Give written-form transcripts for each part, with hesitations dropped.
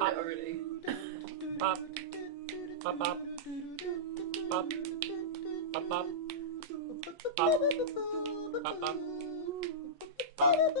Not really. Pop. Pop pop. Pop. Pop pop. Pop. Pop pop. Pop. Pop.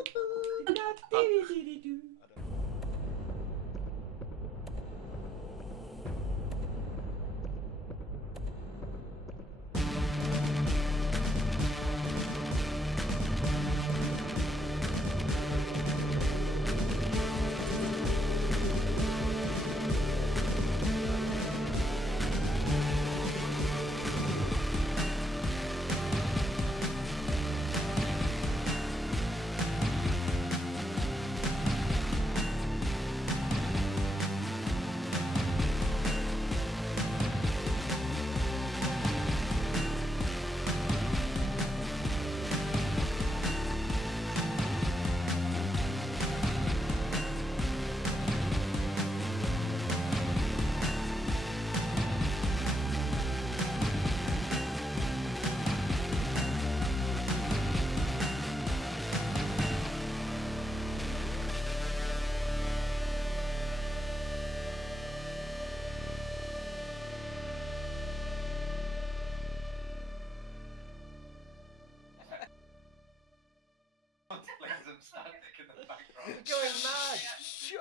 Going mad! Shush!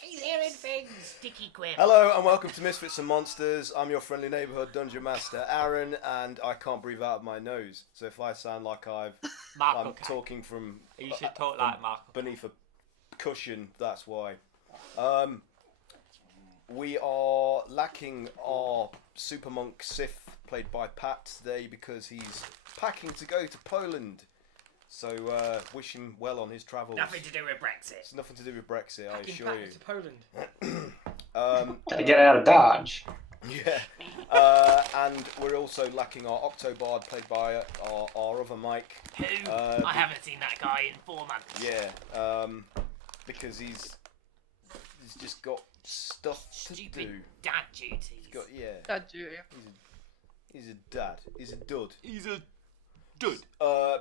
He's hearing things, sticky quib. Hello and welcome to Misfits and Monsters. I'm your friendly neighbourhood dungeon master, Aaron, and I can't breathe out of my nose. So if I sound like I'm talking from You should talk like Mark. beneath a cushion, that's why. We are lacking our super monk Sith, played by Pat, today because he's packing to go to Poland. So wish him well on his travels. Nothing to do with Brexit. It's nothing to do with Brexit, I assure you. To Poland. Gotta get out of Dodge. Yeah. And we're also lacking our Octobard, played by our other Mike. Who? I haven't seen that guy in 4 months. Yeah. Because he's just got stuff to Stupid do. dad duties. Dad duty. He's a dad. He's a dud. He's a dud.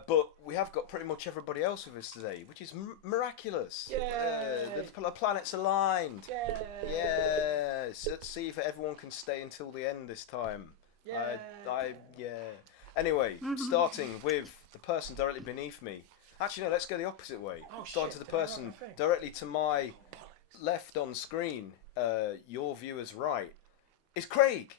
But we have got pretty much everybody else with us today, which is miraculous. Yeah. The planets aligned. Yeah. Yes. Let's see if everyone can stay until the end this time. Yeah. Anyway, starting with the person directly beneath me. Actually, no, let's go the opposite way. Oh, starting shit, to the they're person right, I think. directly to my left on screen, your viewer's right, is Craig.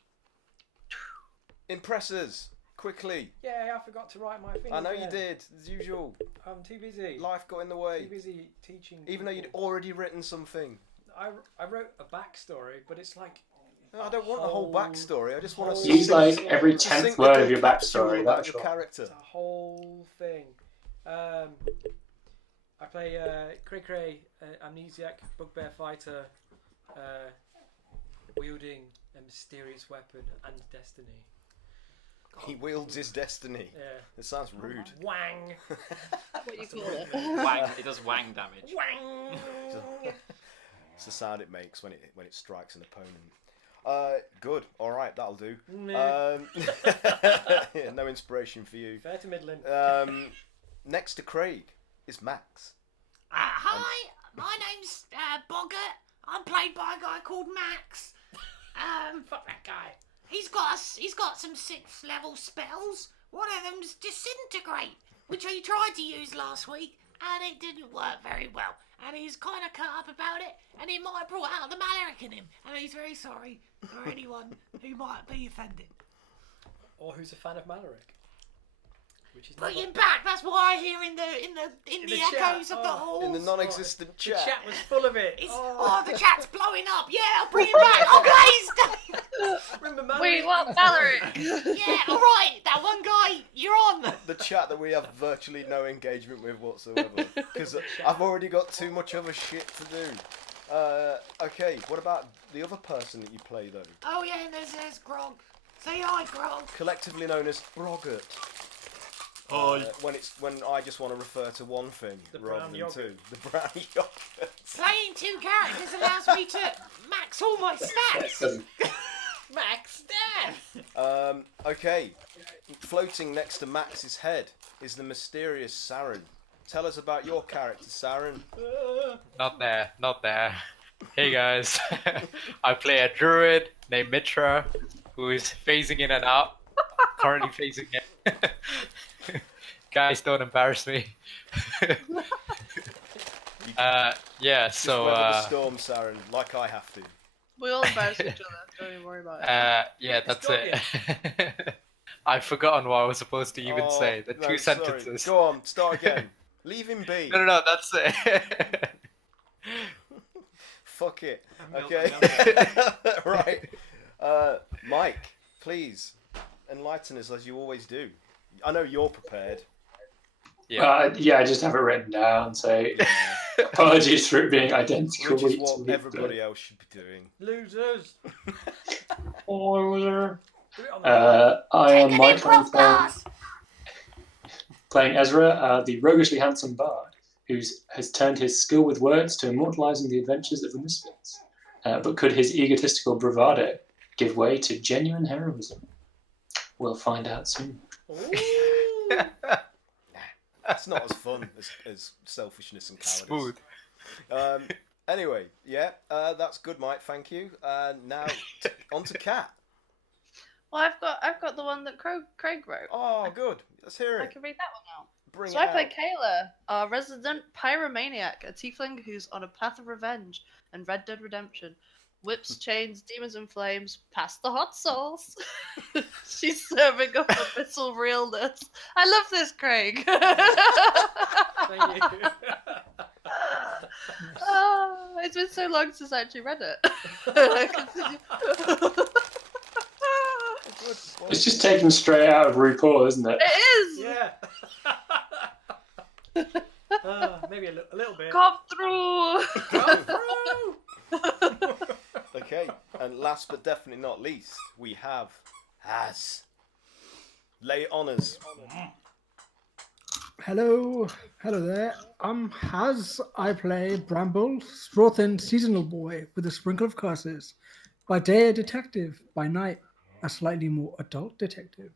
Impress us quickly. Yeah, I forgot to write my thing. I know again. you did, as usual. I'm too busy. Life got in the way. Too busy teaching. Even though you'd people. already written something. I wrote a backstory, but it's like. No, I don't want the whole backstory. I just want to Use like every 10th word of your backstory. about That's your right. character. It's a whole thing. I play Cray, amnesiac bugbear fighter, wielding a mysterious weapon and destiny. He wields his destiny. Yeah. It sounds rude. Wang. What you call it? Wang. It does wang damage. Wang. It's the sound it makes when it strikes an opponent. Good. All right, that'll do. Meh. Yeah, no inspiration for you. Fair to middling. Next to Craig is Max. Hi, my name's Boggart. I'm played by a guy called Max. Fuck that guy. He's got some 6th level spells. One of them's disintegrate, which he tried to use last week, and it didn't work very well. And he's kind of cut up about it, and it might have brought out the Maleric in him. And he's very sorry for anyone who might be offended. Or who's a fan of Maleric. Which is Bring not- him back. That's what I hear in the the echoes chat. of the Oh. halls. In the non-existent The chat. chat was full of it. It's, the chat's blowing up. Yeah, I'll bring him back. Okay. Remember Maleric? We want Maleric! Yeah, all right. That one guy, you're on. The chat that we have virtually no engagement with whatsoever. Because I've already got too much other shit to do. Okay, what about the other person that you play though? Oh yeah, and there's Grog. Say hi, Grog. Collectively known as Broggart. When I just want to refer to one thing The rather brown than yogurt. two. The brown yogurt. Playing 2 characters allows me to max all my stats. Max death. Okay, floating next to Max's head is the mysterious Saren. Tell us about your character, Saren. Not there. Hey guys, I play a druid named Mitra who is phasing in and out. Currently phasing in. Guys, don't embarrass me. Yeah, Just so weather the storm, Saren, like I have to. We all embarrass each other. Don't even worry about it. yeah, that's it. I've forgotten what I was supposed to even say. The no, two sorry. sentences. Go on, start again. Leave him be. No, that's it. Fuck it. Okay. Right. Mike, please enlighten us as you always do. I know you're prepared. Yeah. Yeah, I just have it written down, so apologies for it being identical. Which is week to what week, everybody else should be doing. Losers. but- Do it on the I am Take Mike. it in, I'm playing Ezra, the roguishly handsome bard, who has turned his skill with words to immortalizing the adventures of the Misfits. But could his egotistical bravado give way to genuine heroism? We'll find out soon. Ooh. It's not as fun as selfishness and cowardice. Smooth. Anyway, yeah, that's good, Mike. Thank you. Now on to Kat. Well, I've got the one that Craig wrote. Oh, good. Let's hear I it. can read that one out. Bring So it I play out. Kayla, our resident pyromaniac, a tiefling who's on a path of revenge and Red Dead Redemption. Whips, chains, demons and flames, past the hot sauce. She's serving up abyssal realness. I love this, Craig. Thank you. Oh, it's been so long since I actually read it. Good. Well, It's just taken straight out of RuPaul, isn't it? It is! Yeah. Maybe a little bit. Come through! Come through. Okay, and last but definitely not least, we have Haz. Lay it on us. Hello there. I'm Haz. I play Bramble, straw-thin seasonal boy with a sprinkle of curses. By day, a detective. By night, a slightly more adult detective.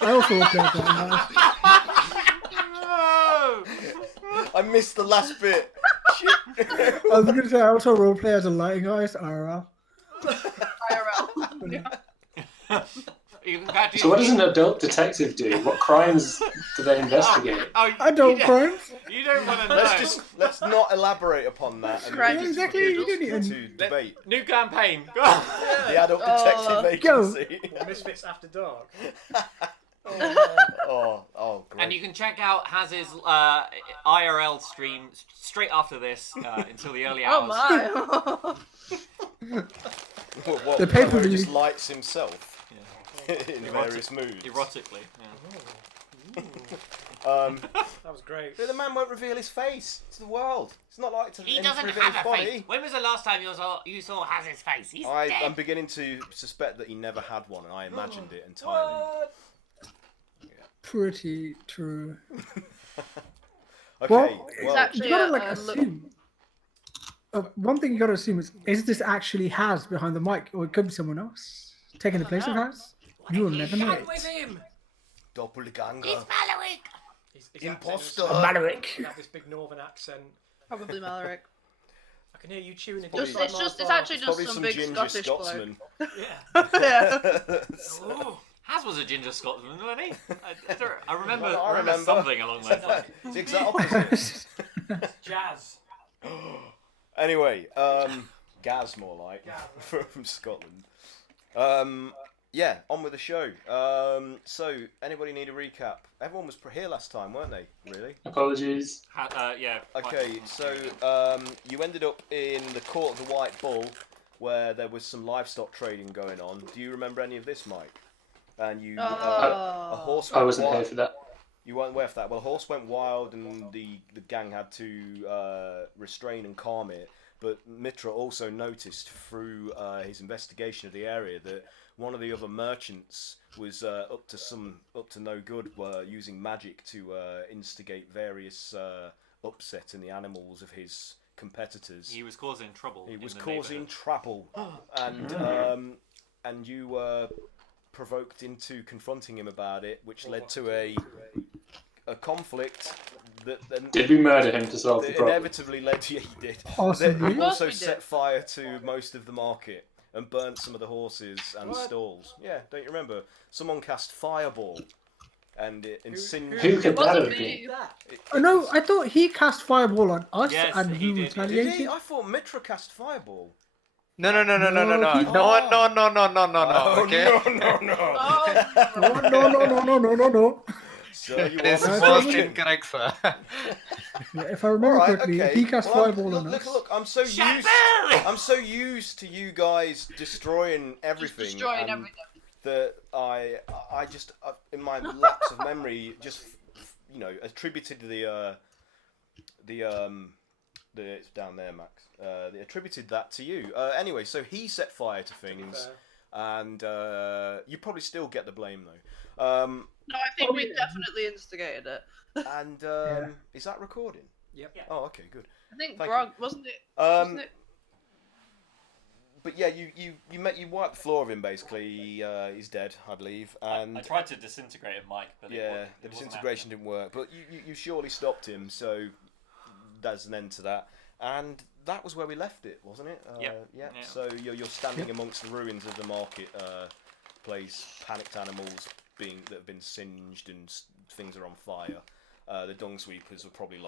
I also play I missed the last bit. Shit. I was going to say I also roleplay as a lighting artist, IRL. So what does an adult detective do? What crimes do they investigate? Adult crimes? You don't want to know. Let's not elaborate upon that. And Right. leave it Exactly, you don't need to debate New campaign. Go. the adult detective Go. agency. Or Misfits After Dark. Oh, great. And you can check out Haz's IRL stream straight after this until the early hours. Oh my! What, The pay-per-view. where he just lights himself in various moods. Erotically. Yeah. That was great. The man won't reveal his face to the world. It's not like to He him doesn't reveal have his a body. face. When was the last time you saw Haz's face? He's I'm dead. beginning to suspect that he never had one, and I imagined it entirely. Pretty true. Okay, Well, It's well, actually you gotta a look. assume. One thing you gotta assume is this actually Haz behind the mic, or it could be someone else taking the place of Haz? You will never know. Get with him. doppelganger, It's Mallowick. His imposter. Mallowick. He had this big northern accent. Probably Mallowick. I can hear you chewing it. Just, Probably- it's actually just Probably some some big ginger Scottish bloke. Scotsman. Yeah. Yeah. Ooh, Haz was a ginger Scotsman, wasn't he? I remember, Well, I I remember remember. something along those lines. It's the exact opposite. Jazz. Anyway, Gaz more like from Scotland. Yeah, on with the show. So, anybody need a recap? Everyone was here last time, weren't they? Really? Apologies. Yeah. Okay, so you ended up in the Court of the White Bull, where there was some livestock trading going on. Do you remember any of this, Mike? And you, a horse. I went wasn't wild. here for that. You weren't aware of that. Well, a horse went wild, and the gang had to restrain and calm it. But Mitra also noticed through his investigation of the area that one of the other merchants was up to no good, using magic to instigate various upset in the animals of his competitors. He was causing trouble. He was in the causing trouble, and you were provoked into confronting him about it, which led to a conflict Did we murder him to solve the that problem? inevitably led to... Yeah, he did. Possibly. He Of course also we did. set fire to most of the market and burnt some of the horses and stalls. Yeah, don't you remember? Someone cast Fireball and it incinerated... Who could that Wasn't have me. been? Oh no, I thought he cast Fireball on us Yes, and he we did. retaliated. Did he? I thought Mitra cast Fireball. No. No, No, he- no, okay? No. Oh, No. So you It is are most mistaken. incorrect, sir. Yeah, if I remember Alright, correctly, okay. he cast Well, Fireball on look, us. look, I'm so used to you guys destroying everything. just destroying and everything. That I just in my lapse of memory just attributed it's down there, Max. They attributed that to you. Anyway, so he set fire to things, and you probably still get the blame though. No, I think we definitely instigated it. And is that recording? Yep. Oh, okay, good. I think Thank Grog, wasn't it? Wasn't it? But yeah, you wiped the floor of him basically. He's dead, I believe. And I tried to disintegrate him, Mike, but yeah, the disintegration didn't work. But you surely stopped him, so there's an end to that. And that was where we left it, wasn't it? Yep. Yeah. Yeah. So you're standing amongst the ruins of the market place, panicked animals that have been singed and things are on fire. The dung sweepers are probably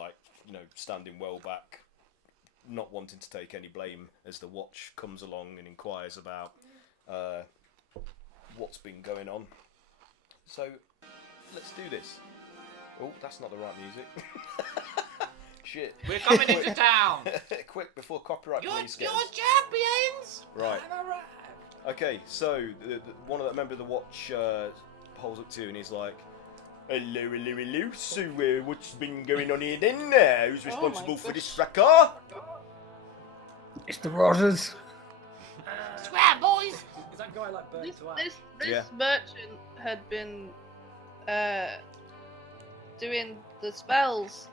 standing well back, not wanting to take any blame as the watch comes along and inquires about what's been going on. So let's do this. Oh, that's not the right music. Shit. We're coming into town. Quick, before copyright police get You're us. champions. Right. Okay, so one of the member of the watch pulls up to you and he's like, hello. So what's been going on here then? Who's responsible for this fracas? It's the Rogers. Swear, boys. Is that guy like burnt This, to ash? this Yeah. merchant had been doing the spells.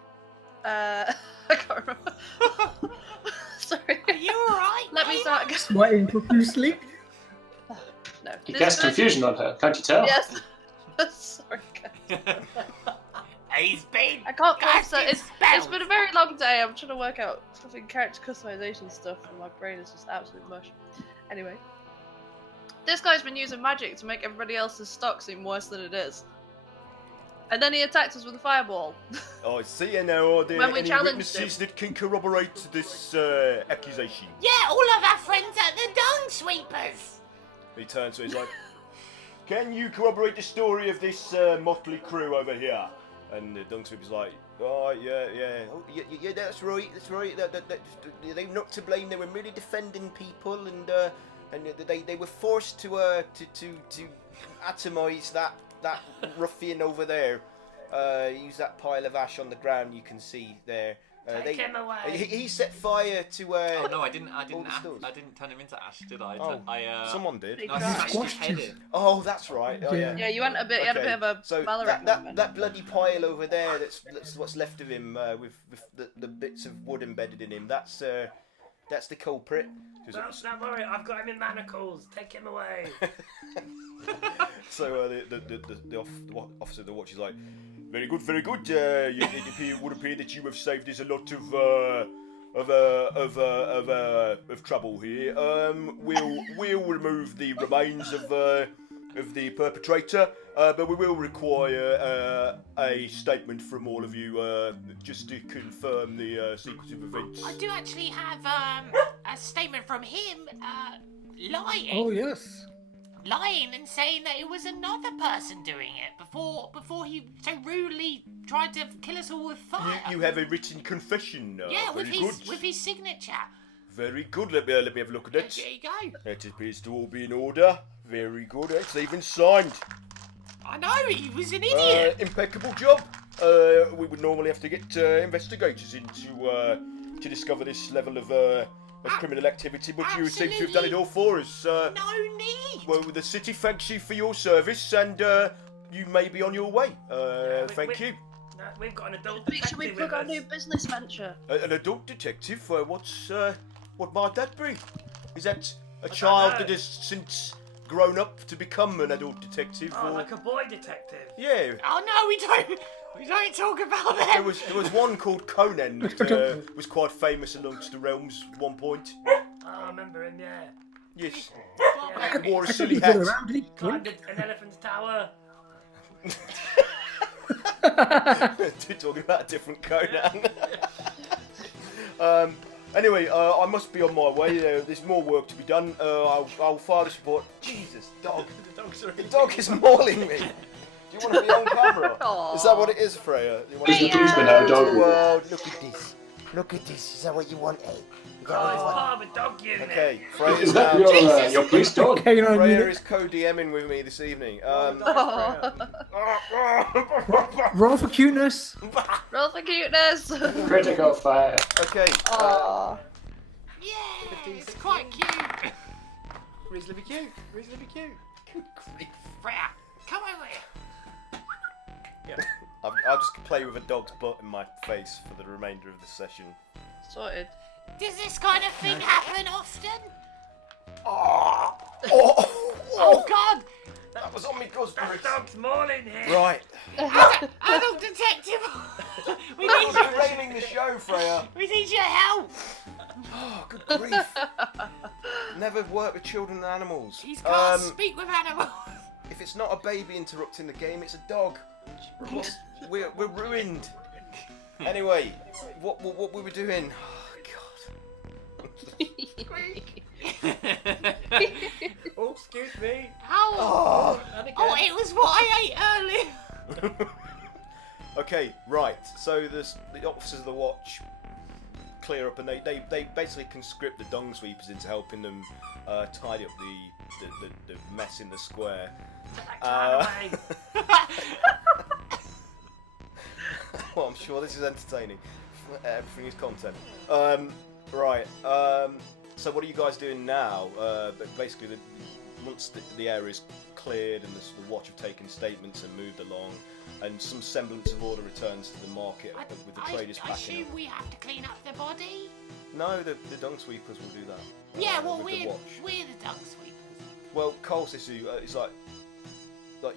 I can't remember. Sorry. Are you alright? Let me start again. Sweating profusely. No. He this cast merchant- confusion on her, can't you tell? Yes. Sorry, guys. He's been I can't believe so. casting It's spells. been a very long day. I'm trying to work out fucking character customization stuff, and my brain is just absolute mush. Anyway, this guy's been using magic to make everybody else's stock seem worse than it is. And then he attacked us with a fireball. Oh, I see you now. Are there When we any challenged witnesses him. that can corroborate this accusation? Yeah, all of our friends at the dung sweepers. He turns to him, he's like, can you corroborate the story of this motley crew over here? And the dung sweeper's like, oh, yeah. Oh, yeah, that's right. They're not to blame. They were merely defending people, and they were forced to atomize that ruffian over there. Use that pile of ash on the ground you can see there. Take him away. He set fire to. Oh no, I didn't stores. turn him into ash, did I? Oh, someone did. They No, I tried. smashed his Squashed head his- in. Oh, that's right. Oh, yeah. Yeah, you went a bit. You had a bit of a So Valorant that moment. bloody pile over there, that's what's left of him with the bits of wood embedded in him. That's the culprit. Don't worry, I've got him in manacles. Take him away. So the officer of the watch is like, very good. It would appear that you have saved us a lot of trouble here. We'll remove the remains of the perpetrator, but we will require a statement from all of you just to confirm the sequence of events. I do actually have a statement from him lying. Oh yes. Lying and saying that it was another person doing it before he so rudely tried to kill us all with fire. You have a written confession. Yeah, with very good. his signature. Very good. Let me have a look at it. There you go. That appears to all be in order. Very good. It's even signed. I know, he was an idiot. Impeccable job. We would normally have to get investigators in to discover this level of criminal activity, but you seem to have done it all for us. No need. Well, the city thanks you for your service, and you may be on your way. Thank you. No, we've got an adult Should we detective plug with our us. new business venture? An adult detective. What might that be? Is that a child know. that has since grown up to become an adult detective. Oh, or... like a boy detective. Yeah. Oh no, we don't talk about them. There was one called Conan that was quite famous amongst the realms at one point. Oh, I remember him, yeah. Yes. Yeah. He wore a I silly could be hat. around, did he Climbed drink? an elephant's tower. Talking about a different Conan. Anyway, I must be on my way. There's more work to be done. I'll file this report. Jesus, dog. The dog is mauling me. Do you want to be on camera? Is that what it is, Freya? You want Does the policeman have a dog with it? World, look at this. Look at this. Is that what you want, eh? Oh, it's part of a dog unit. Okay, Freya Is is that now. your police dog? Okay, you know, Freya is co-DMing with me this evening. roll for cuteness. Roll for cuteness. Critical fire. Okay. Aww. Yeah, it's quite cute. Reasonably cute. Reasonably cute. Freya, come over here. I'll just play with a dog's butt in my face for the remainder of the session. Sorted. Does this kind of thing happen often? Oh God! that was on me That gooseberries. dog's mauling here. Right. Adult detective! we need You're your, raining the show, Freya. we need your help! Oh, good grief. Never work with children and animals. He can't speak with animals. If it's not a baby interrupting the game, it's a dog. We're ruined. Anyway, what were we doing? Oh, God. Oh, excuse me. Oh, And oh, again. it was what I ate earlier. Okay, right. So the officers of the watch clear up, and they basically conscript the dung sweepers into helping them tidy up the mess in the square. Well, I'm sure this is entertaining. Everything is content. Right. So what are you guys doing now? But basically, once the area is cleared and the watch have taken statements and moved along, and some semblance of order returns to the market with the traders I packing assume up. we have to clean up the body. No, the dung sweepers will do that. Yeah, well, with the watch. we're the dung sweepers. Well, Cole Sisu is like,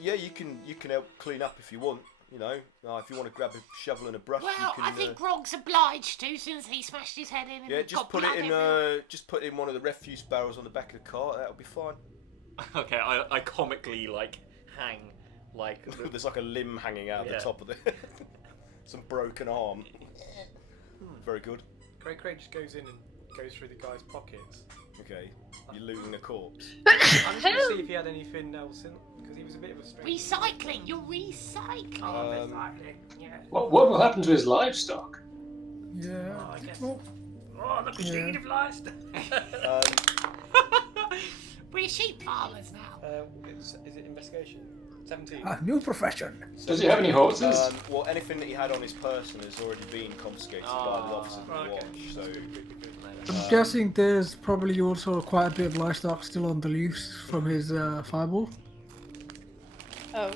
yeah, you can help clean up if you want. You know, if you want to grab a shovel and a brush, Well, you can. I think Grog's obliged to since he smashed his head in. And Yeah, got just put blood it in. everywhere. Just put it in one of the refuse barrels on the back of the car. That'll be fine. Okay, I comically hang There's like a limb hanging out of Yeah. the top of the. Some broken arm. Very good. Craig just goes in and goes through the guy's pockets. Okay, you're looting a corpse. I'm just going to see if he had anything else in, because he was a bit of a strange. Recycling. You're recycling. Oh, recycling. Yeah. What will happen to his livestock? Yeah. Oh, I guess. Well, Oh, look at Yeah. you, of livestock. We're sheep farmers now. Is it investigation? 17. a new profession. Does he have any horses? Well, anything that he had on his person has already been confiscated by the officers of the okay. watch. So. I'm guessing there's probably also quite a bit of livestock still on the loose from his fireball. Oh.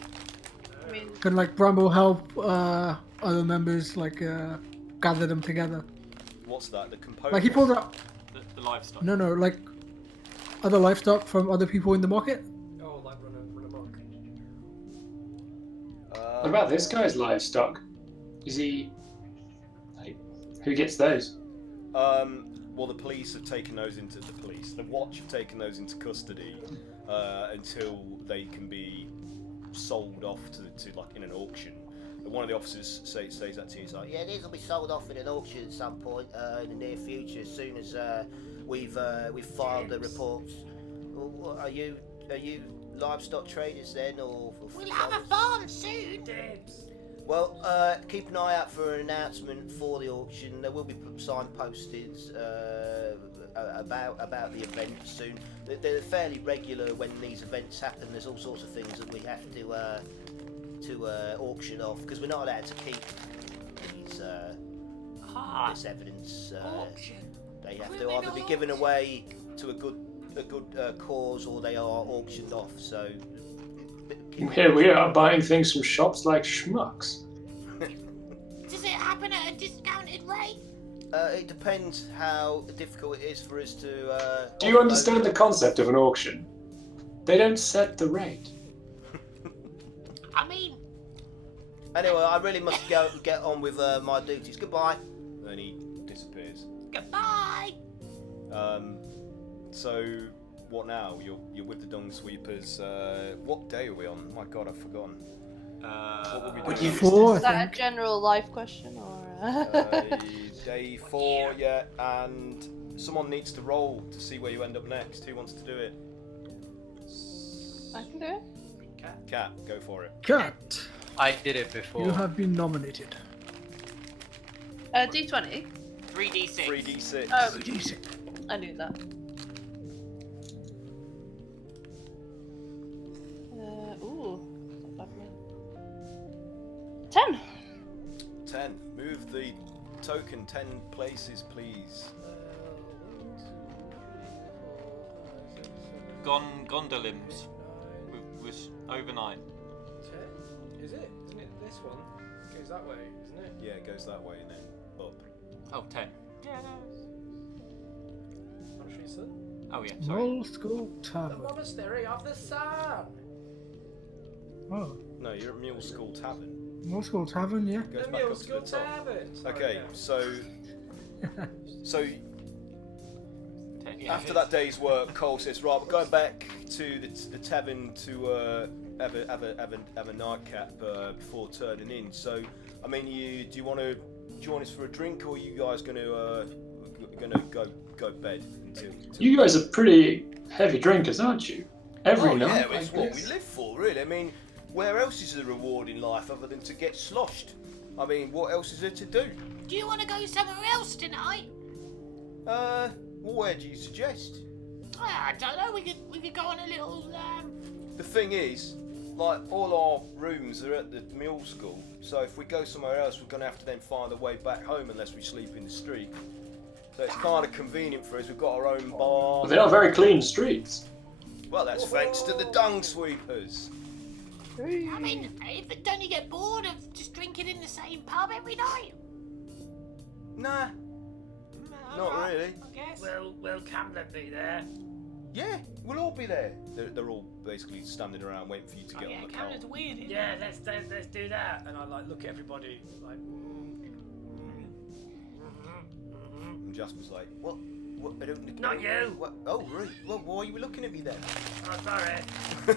I mean, Can Bramble help other members gather them together? What's that? The component. He pulled out the livestock. no other livestock from other people in the market. Oh, like run amok. What about this guy's livestock? Is he... who gets those? Well, the police have taken those into the watch have taken those into custody until they can be sold off to in an auction. And one of the officers says that to you. He's like, yeah, these will be sold off in an auction at some point in the near future, as soon as we've filed the reports. Are you livestock traders then, or We'll have a farm soon. Dibs. Well, keep an eye out for an announcement for the auction. There will be signposted about the event soon. They're fairly regular when these events happen. There's all sorts of things that we have to auction off because we're not allowed to keep these this evidence. Auction. They have Will to they either not be given auction? away to a good cause, or they are auctioned off. So. Here we are buying things from shops like schmucks. Does it happen at a discounted rate? It depends how difficult it is for us to. Do you understand the concept of an auction? They don't set the rate. I mean, Anyway, I really must go get on with my duties. Goodbye. And he disappears. goodbye. So what now? You're with the dung sweepers. What day are we on? My God, I've forgotten. What were we Would doing? you- 4, I Is that a think. general life question or? Day 4, yeah, and someone needs to roll to see where you end up next. Who wants to do it? I can do it. Cat, go for it. Cat, I did it before. you have been nominated. D20. 3d6. 3d6. Oh, I knew that. Ooh, not bad. 10. 10. Move the token 10 places, please. Gondolims. Was over 9. Is it? Isn't it this one? It goes that way, isn't it? Yeah, it goes that way and then up. Oh, 10. Not sure, sir. Oh yeah, sorry. Roll School The Tavern. Monastery of the Sun. Oh, No, you're at Mule School Tavern. Roll School Tavern, yeah. Goes The back Mill up to School the top. Tavern. Sorry, Okay, yeah. so 10, yeah. after that day's work, Cole says, "Right, we're going back to the tavern to have a nightcap before turning in." So, I mean, do you want to join us for a drink, or are you guys gonna go bed until? You guys are pretty heavy drinkers, aren't you? Every Oh night. yeah, it's I what we guess. live for, really. I mean, where else is the reward in life other than to get sloshed? I mean, what else is there to do? Do you want to go somewhere else tonight? Well, where do you suggest? I don't know. We could go on a little. The thing is, like, all our rooms are at the Mule School, so if we go somewhere else, we're going to have to then find a way back home unless we sleep in the street. So it's kind of convenient for us. We've got our own bar. Well, they are very clean streets. Well, that's thanks to the dung sweepers. I mean, don't you get bored of just drinking in the same pub every night? Nah, not Alright, really. I guess. Will Camden be there? Yeah, we'll all be there. They're all basically standing around waiting for you to get on the car. Camden's weird. Isn't Yeah, let's do that. And I like look at everybody like. And Jasper's like, what? I don't. Not you. What? Oh, right. Well, why are you looking at me then? Oh, sorry. You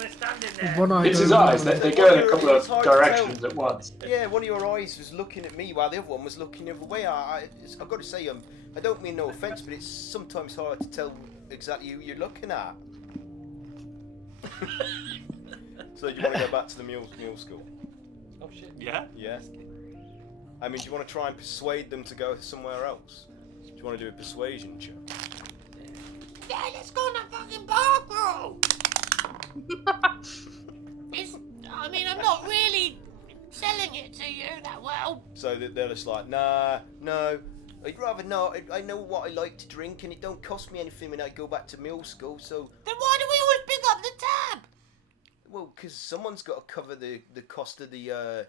were standing there. One eye It's his goes eyes. down. They go in a couple It's of hard to directions tell. at once. Yeah, one of your eyes was looking at me while the other one was looking the other way. I've got to say, I don't mean no offence, but it's sometimes hard to tell exactly who you're looking at. So you want to go back to the mule school? Oh shit. Yeah? Yeah. I mean, do you want to try and persuade them to go somewhere else? Do you want to do a persuasion check? Yeah, let's go on that fucking bar crawl. I mean, I'm not really selling it to you that well. So they're just like, nah, no, I'd rather not. I know what I like to drink, and it don't cost me anything when I go back to mule school. So, Then why do we always pick up the tab? well, because someone's got to cover the cost of the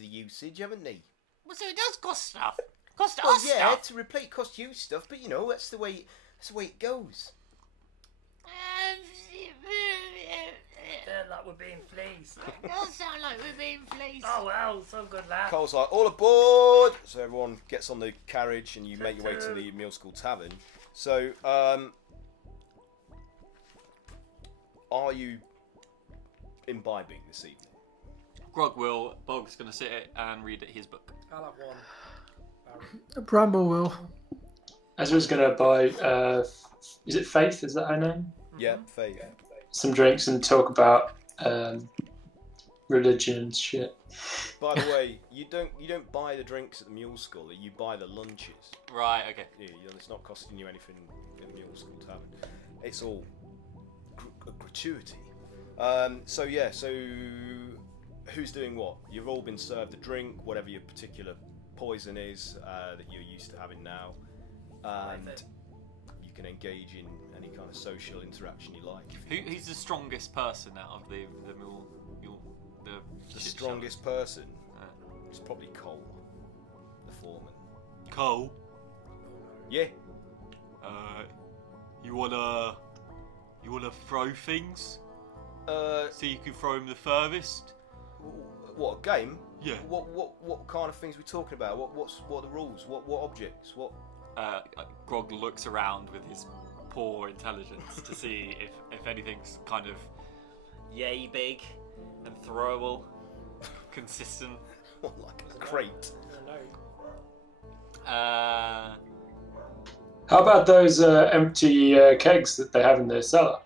usage, haven't they? Well, so it does cost stuff. Cost Well, us yeah, stuff. to replace cost you stuff, but you know that's the way it goes. Feel like we're being fleeced. It does sound like we're being fleeced. Oh well, so good lad. Cole's like, all aboard! So everyone gets on the carriage and you make your way to the Mule School Tavern. So, are you imbibing this evening? Grog will. Bog's gonna sit and read his book. I'll have one. Bramble will. Ezra's gonna buy. Is it Faith? Is that her name? Yeah, Faye. Some drinks and talk about religion and shit. By the way, you don't buy the drinks at the Mule School. You buy the lunches. Right. Okay. Yeah, it's not costing you anything in the Mule School Tavern. It's all a gratuity. So yeah, so who's doing what? You've all been served a drink, whatever your particular poison is that you're used to having now, and you can engage in any kind of social interaction you like. Who's the strongest person out of the mule? The strongest person? It's probably Cole, the foreman. Cole. Yeah. You wanna You want to throw things Uh, so you can throw them the furthest? what a game? Yeah. What kind of things we talking about? What are the rules? What objects? What? Grog looks around with his poor intelligence to see if anything's kind of yay big and throwable, consistent. What, like a crate? I How about those empty kegs that they have in their cellar?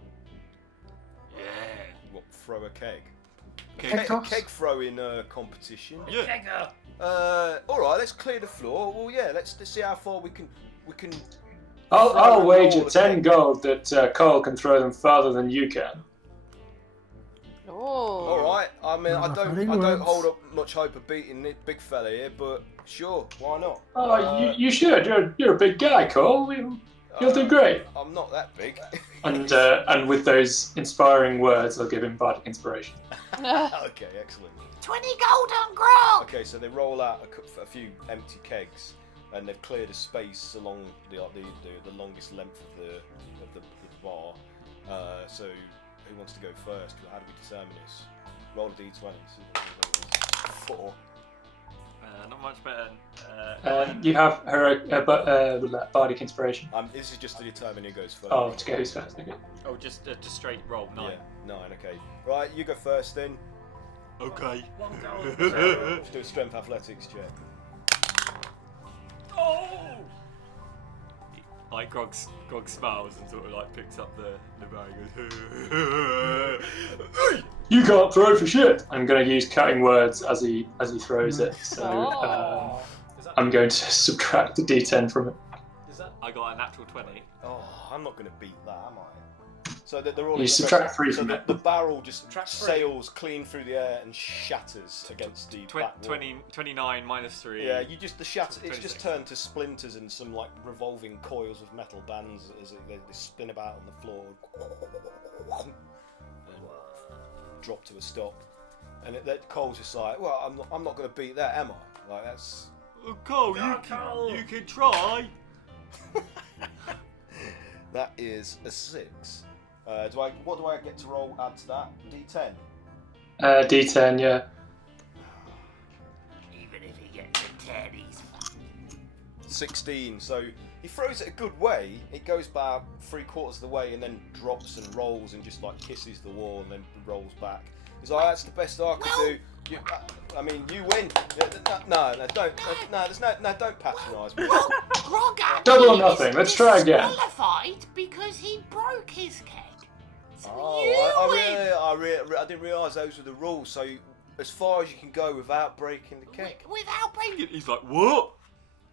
Yeah. What? Throw a keg? Keg toss? Keg throwing competition. know. Yeah. Kegger. All right, let's clear the floor. Well, yeah, let's see how far we can. I'll Throw wager roll 10 again. gold that Cole can throw them farther than you can. Oh. All right. I mean, I don't Fighting words. hold up much hope of beating this big fella here, but sure, why not? Oh, you should. You're a big guy, Cole. You'll do great. I'm not that big. And with those inspiring words, I'll give him bardic inspiration. Okay, excellent. 20 gold on Grog! Okay, so they roll out a few empty kegs, and they've cleared a space along the longest length of the bar. So who wants to go first? How do we determine this? Roll a d20. 4. Not much better. You have her bardic inspiration. This is just to determine who goes first. Oh, to go who's first. Okay. Oh, just straight roll 9. Yeah, 9. Okay. Right, you go first then. Okay. 1 gold. Let's do a strength athletics check. Oh! Like Grog smiles and sort of like picks up the bar and goes. You can't throw for shit. I'm going to use cutting words as he throws it. So Oh. I'm going to subtract the d10 from it. Is that? I got a natural 20. Oh, I'm not going to beat that, am I? So that they're all. You subtract 3 so from the, it. the barrel just Subtract 3. sails clean through the air and shatters against the back wall. 29 minus 3. Yeah, you just the shatter. It's 26. just turned to splinters and some like revolving coils of metal bands as they spin about on the floor. And drop to a stop. And that Cole's just like, well, I'm not going to beat that, am I? Like that's. Oh, Cole, Go, Cole. you can try. That is a 6. What do I get to roll? Add to that D10. D10, yeah. Even if he gets a 10, he's fine. 16. So he throws it a good way. It goes about 3/4 of the way and then drops and rolls and just like kisses the wall and then rolls back. He's like, that's the best I could do. You, I mean, you win. No, don't patronise me. Grog Double or actually nothing, is let's try again. disqualified because he broke his keg. So Oh, you win. I didn't realise those were the rules. So as far as you can go without breaking the cake. Without breaking. He's like, what?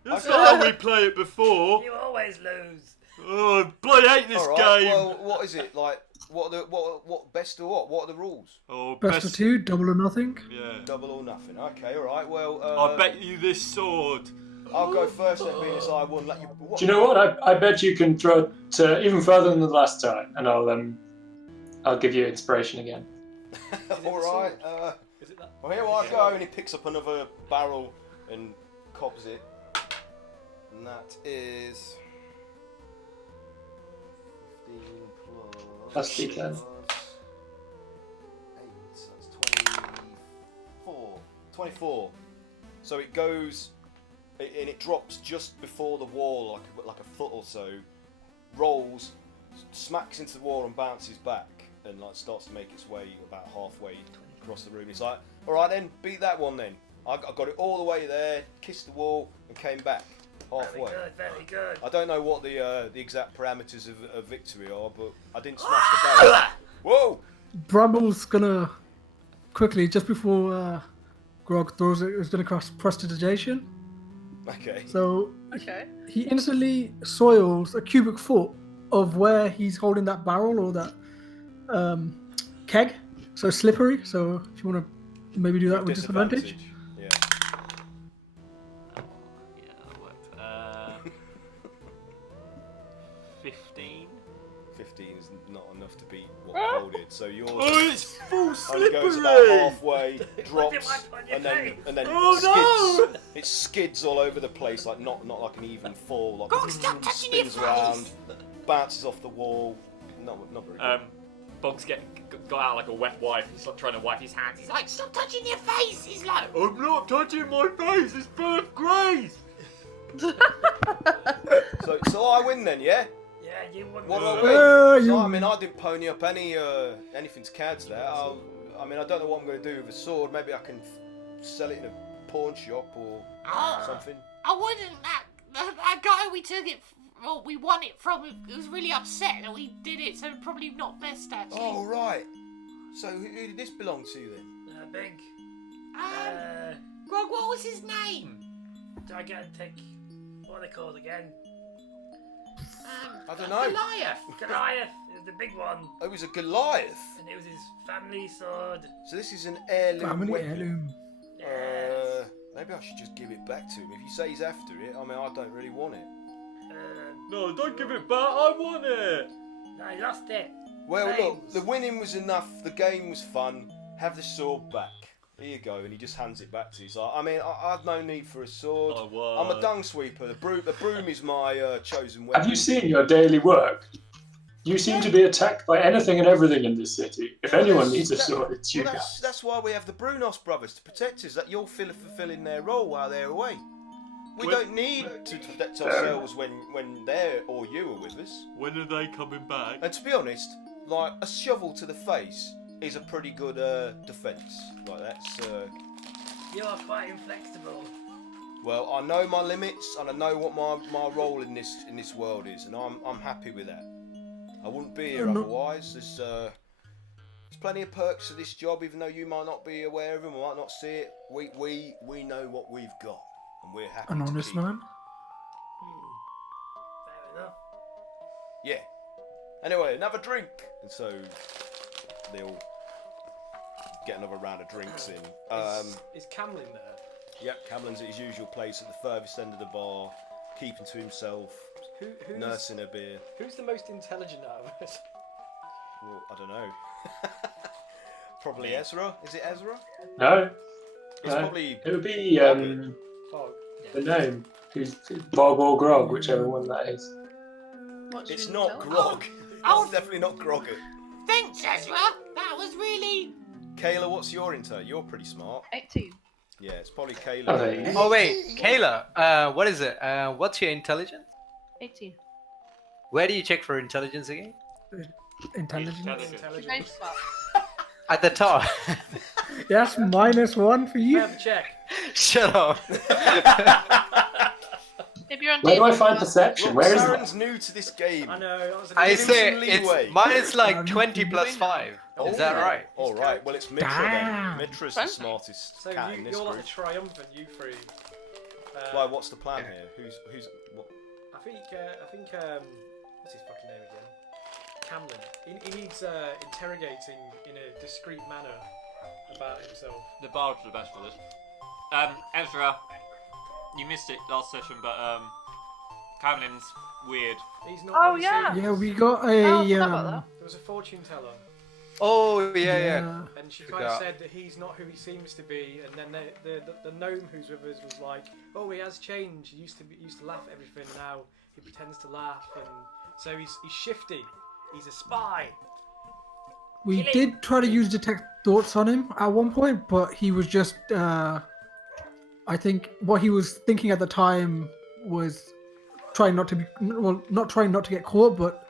That's Okay. not how we play it before. You always lose. Oh, I bloody hate this All right, game. well, what is it like? What best of what? What are the rules? Oh, Best of 2, double or nothing. Yeah. Double or nothing. Okay, all right. Well, I bet you this sword. I'll go first. Then, being as I won. Let you. What? Do you know what? I bet you can throw it even further than the last time, and I'll give you inspiration again. All right. Is it that? Well, here I go, and he picks up another barrel and cobs it, and that is 15 plus. That's D10. plus 8, so that's 24. 24. So it goes, and it drops just before the wall, like a foot or so, rolls, smacks into the wall and bounces back, and like starts to make its way about halfway across the room. It's like, all right then, beat that one then. I got it all the way there, kissed the wall, and came back halfway. Very good, very good. I don't know what the exact parameters of victory are, but I didn't smash the barrel. Whoa! Bramble's gonna quickly, just before Grog throws it, is gonna cast Prestidigitation. Okay. So Okay. he instantly soils a cubic foot of where he's holding that barrel or that keg. So slippery. So if you want to maybe do that with disadvantage. Yeah. Yeah, that worked. 15. 15 is not enough to beat what Cole did. So yours Oh, it's full only goes about slippery. halfway, drops, wipe on your and then Oh, skids. It skids all over the place, like not like an even fall. Like Grog, stop touching your spins around, face. bounces off the wall, not very good. Boggs got out like a wet wipe. He's like trying to wipe his hands. He's like, stop touching your face. He's like, I'm not touching my face. It's full of grace. So I win then, yeah? Yeah, you won. What do I win? So, I mean, I didn't pony up anything to CADs there. I mean, I don't know what I'm going to do with a sword. Maybe I can sell it in a pawn shop or something. I wouldn't. That guy we took it, we won it from, he was really upset that we did it, so probably not best actually. Oh, right. So who did this belong to then? Big. Grog, what was his name? Do I get a tick? What are they called again? I don't know. Goliath is the big one. Oh, it was a Goliath. And it was his family sword. So this is an heirloom Family weapon. heirloom. Yes. Maybe I should just give it back to him. If you say he's after it, I mean, I don't really want it. No, don't give it back. I want it. No, I lost it. Well, look, Thanks. the winning was enough. The game was fun. Have the sword back. Here you go. And he just hands it back to you. He's like, I mean, I've no need for a sword. I'm a dung sweeper. The broom is my chosen weapon. Have you seen your daily work? You seem to be attacked by anything and everything in this city. If anyone needs a sword, it's you guys. That's why we have the Brunos brothers to protect us. That you're fulfilling their role while they're away. We don't need to protect ourselves when they're or you are with us. When are they coming back? And to be honest, like a shovel to the face is a pretty good defence. Like that's. You are quite inflexible. Well, I know my limits and I know what my role in this world is, and I'm happy with that. I wouldn't be here otherwise. There's plenty of perks to this job, even though you might not be aware of them or might not see it. We know what we've got, and we're happy. An to honest keep man. Fair enough. Yeah. Anyway, another drink, and so they all get another round of drinks in. Is Camlin there? Yep, Camlin's at his usual place at the furthest end of the bar, keeping to himself, Who's, nursing a beer. Who's the most intelligent out of us? Well, I don't know. Probably Ezra. Is it Ezra? No. It's probably. It would be Fog. the gnome, who's Bog or Grog, whichever one that is. It's not Grog. Oh. It's definitely not Grog. Thanks, Ezra. That was really. Kayla, what's your intel? You're pretty smart. 18. Yeah, it's probably Kayla. Oh, there you go. Oh wait, Kayla, what is it? What's your intelligence? 18. Where do you check for intelligence again? Intelligence. Very smart. At the top. That's -1 for you. Fair check. Shut up. If you're on Where do I David, find perception? Where is Saren's it? new to this game. I know. That was a I Give him say some leeway. mine is like 20 plus 5. Is that right? All right. Well, it's Mitra then. Damn. Mitra's the Fancy. smartest So cat in this you're like group. a triumphant, you three. Why? What's the plan here? Who's? What? I think what's his fucking name again? Camlin. He needs interrogating in a discreet manner about himself. The bard's the best for this. Ezra, you missed it last session, but Camlin's weird. He's not. Oh, what he yeah. seems. Yeah, we got Oh, I a forgot about that. There was a fortune teller, Oh, yeah. and she kind of Forgot. said that he's not who he seems to be. And then the gnome who's with us was like, "Oh, he has changed. He used to laugh at everything. Now he pretends to laugh, and so he's shifty. He's a spy." We did try to use detect thoughts on him at one point, but he was just. I think what he was thinking at the time was trying not to be. Well, not trying not to get caught, but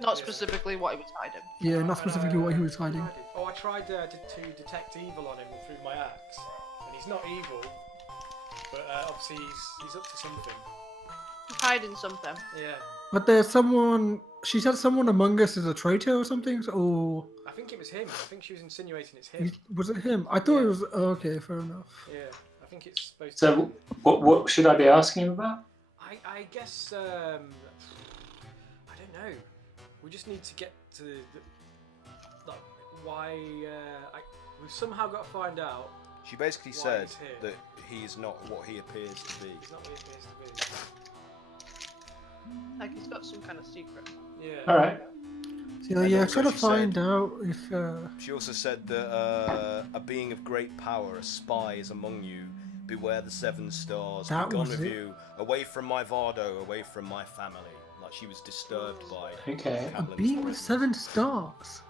Not specifically what he was hiding. yeah, not specifically what he was hiding. Oh, I tried to detect evil on him through my axe, and he's not evil, but obviously he's up to something. Hiding something. Yeah, But there's someone. She said someone among us is a traitor or something. Or I think it was him. I think she was insinuating it's him. was it him? I thought it was. Okay, fair enough. Yeah, I think it's supposed to. So, what should I be asking him about? I guess I don't know. We just need to get to like why we've somehow got to find out. She basically Why said he's here. that he is not what he appears to be. He's not what he appears to Like he's got some kind of secret. be. Yeah. All right. So And yeah, also gotta she said- find out if. She also said that a being of great power, a spy, is among you. Beware the 7 stars. That Be gone was with it. you. Away from my Vardo. Away from my family. Like Like she was disturbed by Okay. A Camlin's being with presence. 7 stars.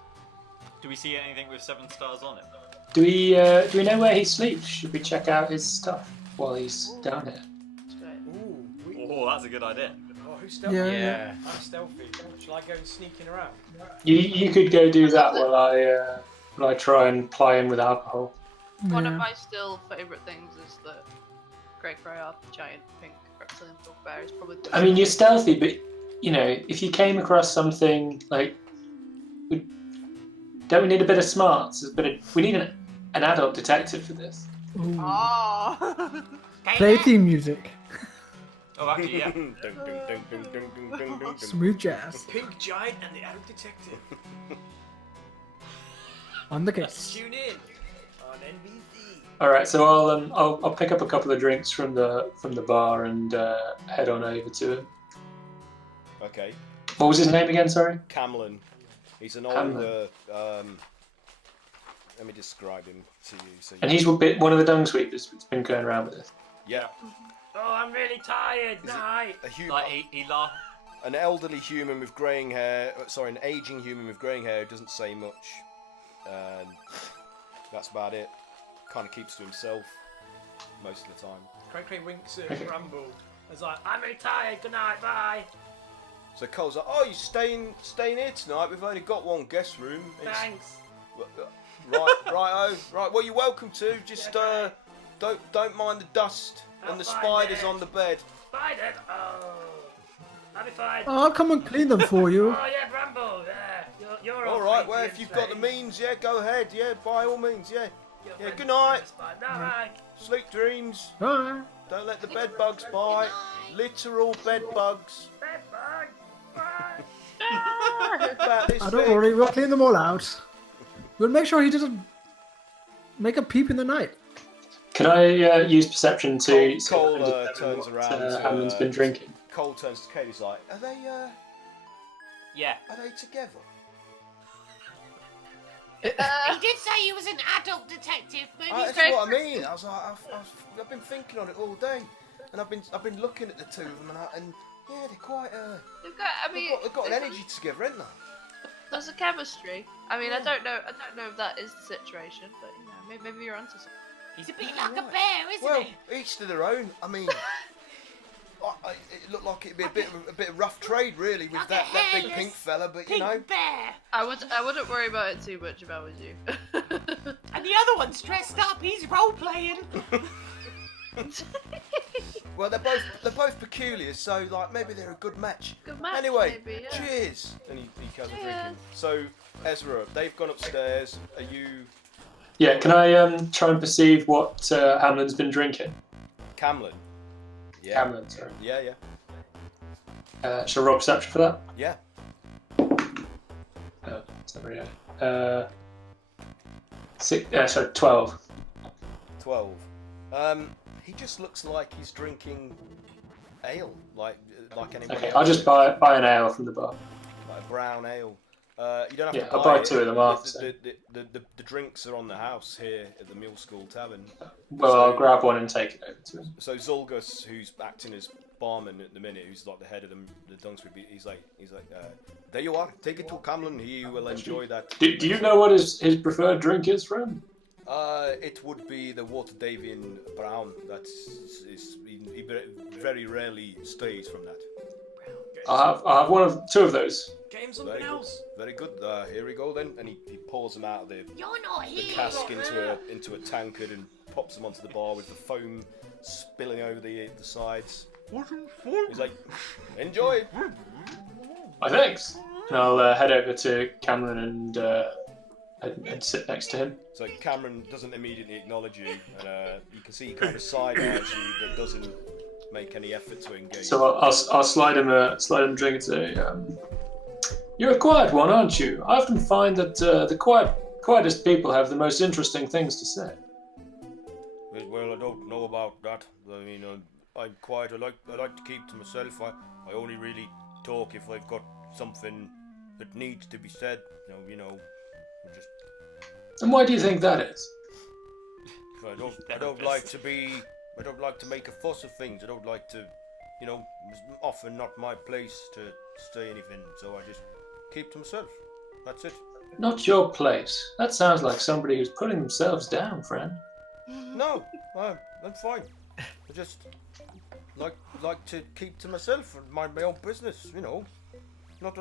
Do we see anything with 7 stars on it? Do we know where he sleeps? Should we check out his stuff while he's down here? That's great. Ooh, Oh, that's a good idea. Oh, who's stealthy? Yeah. Yeah. I'm stealthy. Shall I go sneaking around? You could go do that while I try and ply him with alcohol. One of Yeah. my still favourite things is that Great Greyard, the giant pink reptilian bugbear, is probably the I mean, you're stealthy, but you know, if you came across something like, don't we need a bit of smarts? We need an adult detective for this. Ooh. Oh! Play theme music. Oh, actually, yeah. Dun, dun, dun, dun, dun, dun, dun, dun, dun. Smooth jazz. Pink Giant and the Adult Detective. On the case. Tune in on NBC. All right, so I'll pick up a couple of drinks from the bar and head on over to him. Okay, What was his name again? Sorry. Camlin. He's an Camlin. older. Let me describe him to you. So And he's one of the dung sweepers that's been going around with this. yeah, Oh, I'm really tired. Is it- Night. a human. Like, he laughed. An elderly human with greying hair. Sorry, an aging human with greying hair who doesn't say much. And that's about it. Kind of keeps to himself most of the time. Cray winks at Bramble. It's like, I'm really tired. Good night. Bye. So Cole's like, "Oh, you staying here tonight? We've only got one guest room." Thanks. Right. Well, you're welcome to. Just don't mind the dust I'll and the find spiders it. on the bed. Spider. Oh. I'll be fine. I'll come and clean them for you. Oh yeah, Bramble. Yeah. You're All right. creepy Well, and if you've got the strange. means, yeah, go ahead. Yeah, by all means, yeah. You're Yeah, friend- good night. friend spider. Bye. Sleep dreams. Alright. Don't let the bed bugs bite. Literal bed bugs. Bed bug. Bye. About this Oh, don't big. worry, we'll clean them all out. We'll make sure he doesn't make a peep in the night. Can I use perception to Cole determine turns what, around to, Hamlin's been drinking? Cole turns to Kate. He's like, "Are they Yeah. together?" He did say he was an adult detective, but That's Great. what I mean. I was like, I've been thinking on it all day, and I've been looking at the two of them, and yeah, they're quite They've got, I mean, they've got an energy together, haven't they? there's a chemistry. I mean, I don't know if that is the situation, but you know, maybe you're onto something. he's a bit like a right. bear, isn't Well, he? each to their own. I mean, it looked like it'd be a bit of rough trade, really, with Like a that big hairless pink fella. But Pink you know, bear. I wouldn't worry about it too much if I was you. And the other one's dressed up. He's role playing. well, they're both peculiar, so like maybe they're a good match. Good match, Anyway, maybe, yeah. cheers. And he goes on Cheers. drinking. So Ezra, they've gone upstairs. Are you Yeah, can I try and perceive what Hamlin's been drinking? Camlin? Yeah. Hamlin, sorry. Yeah. Shall I roll perception for that? Yeah. It's not very high. 12. 12. He just looks like he's drinking ale, like anybody Okay, else. I'll just buy an ale from the bar. Like a brown ale. You don't have Yeah, to I'll buy buy it. 2 of them after. The drinks are on the house here at the Mule School Tavern. Well, So- I'll grab one and take it over to him. So Zulgus, who's acting as barman at the minute, who's like the head of the dung sweep, he's like, there you are. Take it to Camlin. He will enjoy that. Do you know what his preferred drink is from? It would be the Waterdavian Brown. He very rarely stays from that. I'll have 2 of those. get him something else. Very good. Here we go then. And he pours them out of the You're not here. cask into a tankard and pops them onto the bar with the foam spilling over the sides. He's like, enjoy. Thanks. And I'll head over to Cameron and sit next to him. So Cameron doesn't immediately acknowledge you, and you can see he kind of side eyes you, but doesn't make any effort to engage. So I'll slide him a drink and say, "You're a quiet one, aren't you? I often find that the quietest people have the most interesting things to say." Well, I don't know about that. I mean, I'm quiet. I like to keep to myself. I only really talk if I've got something that needs to be said. You know, just And why do you think that is? I don't like to make a fuss of things. I don't like to you know, it's often not my place to say anything, so I just keep to myself. That's it. Not your place. That sounds like somebody who's putting themselves down, friend. No, I'm fine. I just like to keep to myself and mind my own business, you know. Don't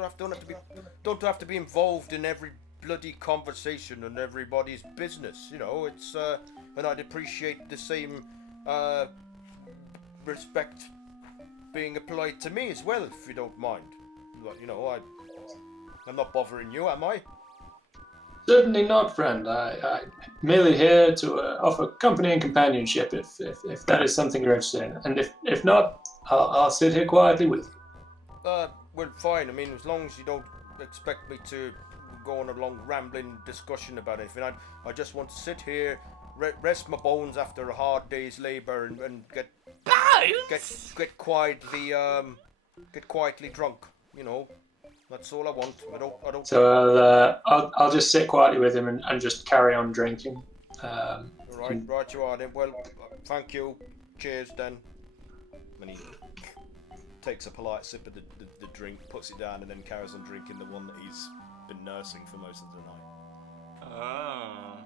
have to be involved in every bloody conversation and everybody's business, you know. It's and I'd appreciate the same respect being applied to me as well, if you don't mind. Like, you know, I'm not bothering you, am I? Certainly not, friend. I'm merely here to offer company and companionship if that is something you're interested in. And if not, I'll sit here quietly with you. Well, fine. I mean, as long as you don't expect me to go on a long rambling discussion about anything, I just want to sit here, rest my bones after a hard day's labour, and get quietly drunk. You know, that's all I want. I don't. So I'll just sit quietly with him and just carry on drinking. Right you are then. Well, thank you. Cheers then. And he takes a polite sip of the drink, puts it down, and then carries on drinking the one that he's been nursing for most of the night. Ah.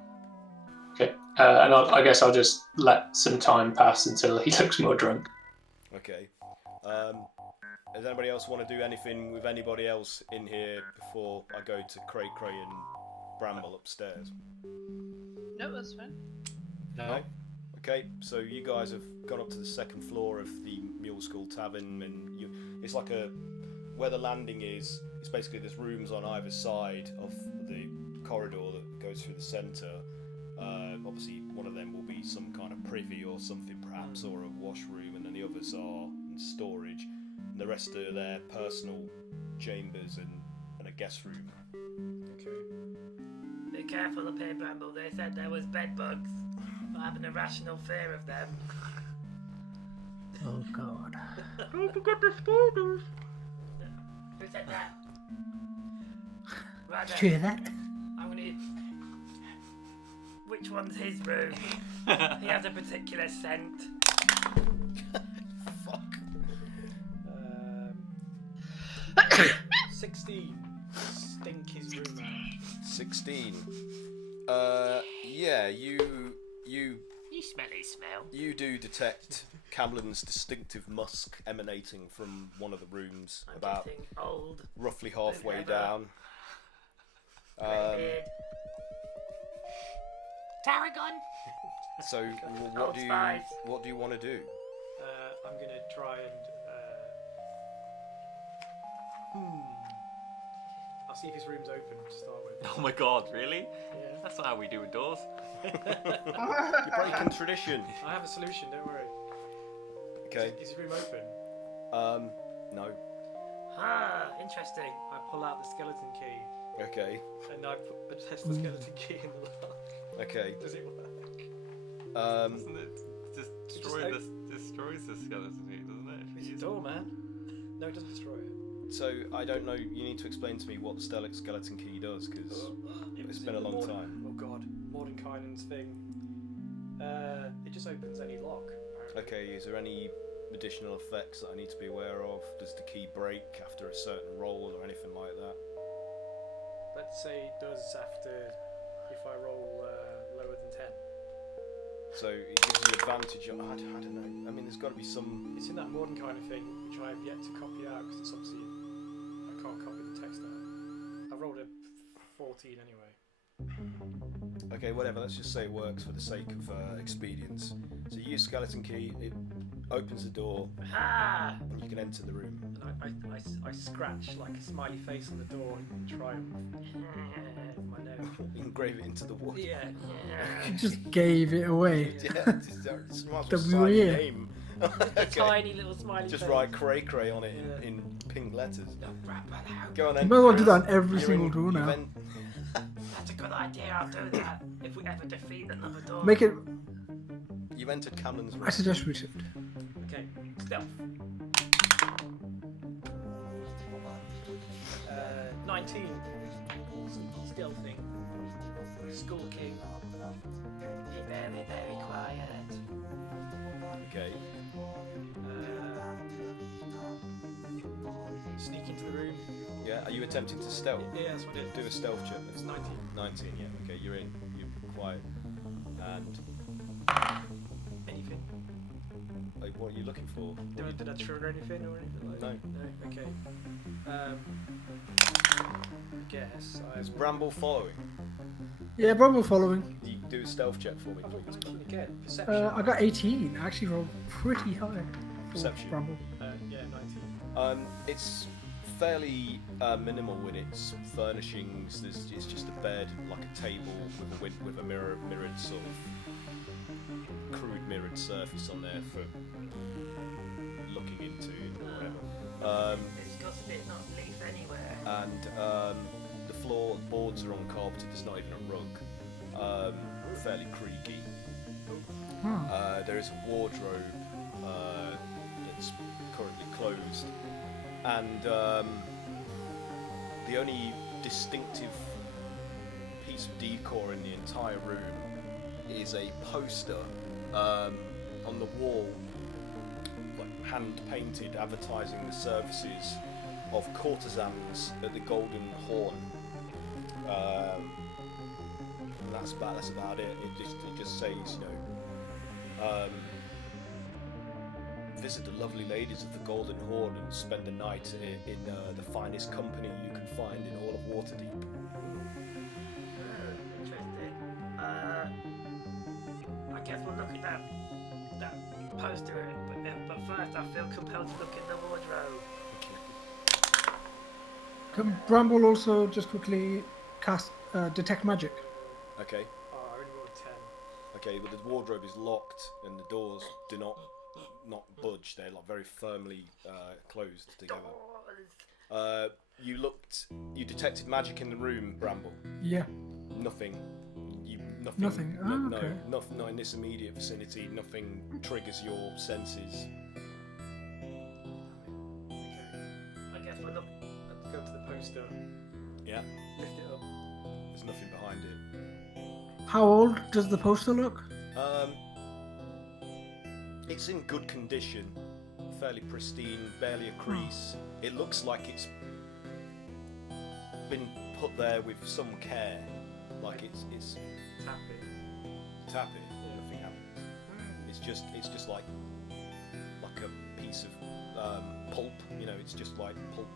Okay, and I guess I'll just let some time pass until he looks more drunk. Okay. Does anybody else want to do anything with anybody else in here before I go to Cray and Bramble upstairs? No, that's fine. No. Okay, so you guys have gone up to the second floor of the Mule Skull Tavern, and it's like where the landing is. It's basically there's rooms on either side of the corridor that goes through the centre. Obviously, one of them will be some kind of privy or something, perhaps, or a washroom, and then the others are in storage. And the rest are their personal chambers and a guest room. Okay. Be careful up here, Bramble. They said there was bed bugs. I have an irrational fear of them. Oh God. Don't forget the spiders. Who said that? Right Did you hear that? I'm gonna. Which one's his room? He has a particular scent. Fuck. 16. Stink his room out. 16. Yeah, you You smelly smell. You do detect Camlin's distinctive musk emanating from one of the rooms, I'm about getting old. roughly halfway Never. down. Greybeard. Tarragon. So Old Spice. what do you want to do? I'm gonna try and. I'll see if his room's open to start with. Oh my god, really? Yeah. That's not how we do it doors. You're breaking tradition. I have a solution. Don't worry. Okay. Is his room open? No. Ah, interesting. I pull out the skeleton key Okay. and I test the skeleton key in the lock. Okay. Does it work? Doesn't it just destroys the skeleton here, doesn't it? if you It's a use door, man. No, it doesn't destroy it. So I don't know. You need to explain to me what the skeleton key does, because it's been a long time. Oh god, Mordenkainen's thing. It just opens any lock. Okay. Is there any additional effects that I need to be aware of? Does the key break after a certain roll or anything like that? Let's say it does after if I roll lower than 10. So it gives you advantage on. I don't know. I mean, there's got to be some. It's in that Mordenkainen thing, which I have yet to copy out because it's obviously I can't copy the text out. I rolled a 14 anyway. Okay, whatever. Let's just say it works for the sake of expedience. So you use skeleton key. It opens the door, Ah! and you can enter the room. And I scratch like a smiley face on the door in triumph with my nail. Engrave it into the wood. Yeah. You just gave it away. Yeah, just might as well W sign your here. name. A Okay. tiny little smiley Just face. write Cray on it Yeah. in pink letters. Go on You then. might as well do that on every You're single in- door you've now. en- That's a good idea. I'll do that if we ever defeat another door. Make it. You've entered Camlin's room. I suggest we should. Okay, Stealth. 19. Stealthing. Skulking. Be very, very quiet. Okay. sneak into the room. Yeah. Are you attempting to stealth? Yeah, that's what it is. Do a stealth check. It's 19. 19. Yeah. Okay. You're in. You're quiet. And Anything? like, what are you looking for? Did I trigger anything or anything like that? No. Okay. I guess Is Bramble following? Yeah, Bramble following. You do a stealth check for me, What please. can you get? Perception. I got 18. I actually rolled pretty high. For Perception. Bramble. Yeah, 19. It's fairly minimal in its furnishings. It's just a bed, like a table with a mirrored sort of crude mirrored surface on there for looking into or whatever. Disgusting, not leaf anywhere. And the floor boards are uncarpeted. There's not even a rug. Fairly creaky. There is a wardrobe that's currently closed, and the only distinctive piece of decor in the entire room is a poster on the wall, like hand painted, advertising the services of courtesans at the Golden Horn. And that's about it. It just says, visit the lovely ladies of the Golden Horn and spend a night in the finest company you can find in all of Waterdeep. Interesting. I guess we'll look at that poster, but first I feel compelled to look in the wardrobe. Can Bramble also just quickly cast Detect Magic? Okay. Oh, I only rolled 10. Okay, but the wardrobe is locked and the doors do not budge. They're like very firmly closed together. You detected magic in the room, Bramble. Yeah. Nothing. Nothing. No, Okay. not in this immediate vicinity. Nothing triggers your senses. I guess we'll look. Let's go to the poster. Yeah. Lift it up. There's nothing behind it. How old does the poster look? It's in good condition, fairly pristine, barely a crease. It looks like it's been put there with some care, like it's Tap it. tap it, nothing happens. It's just like a piece of pulp, it's just like pulp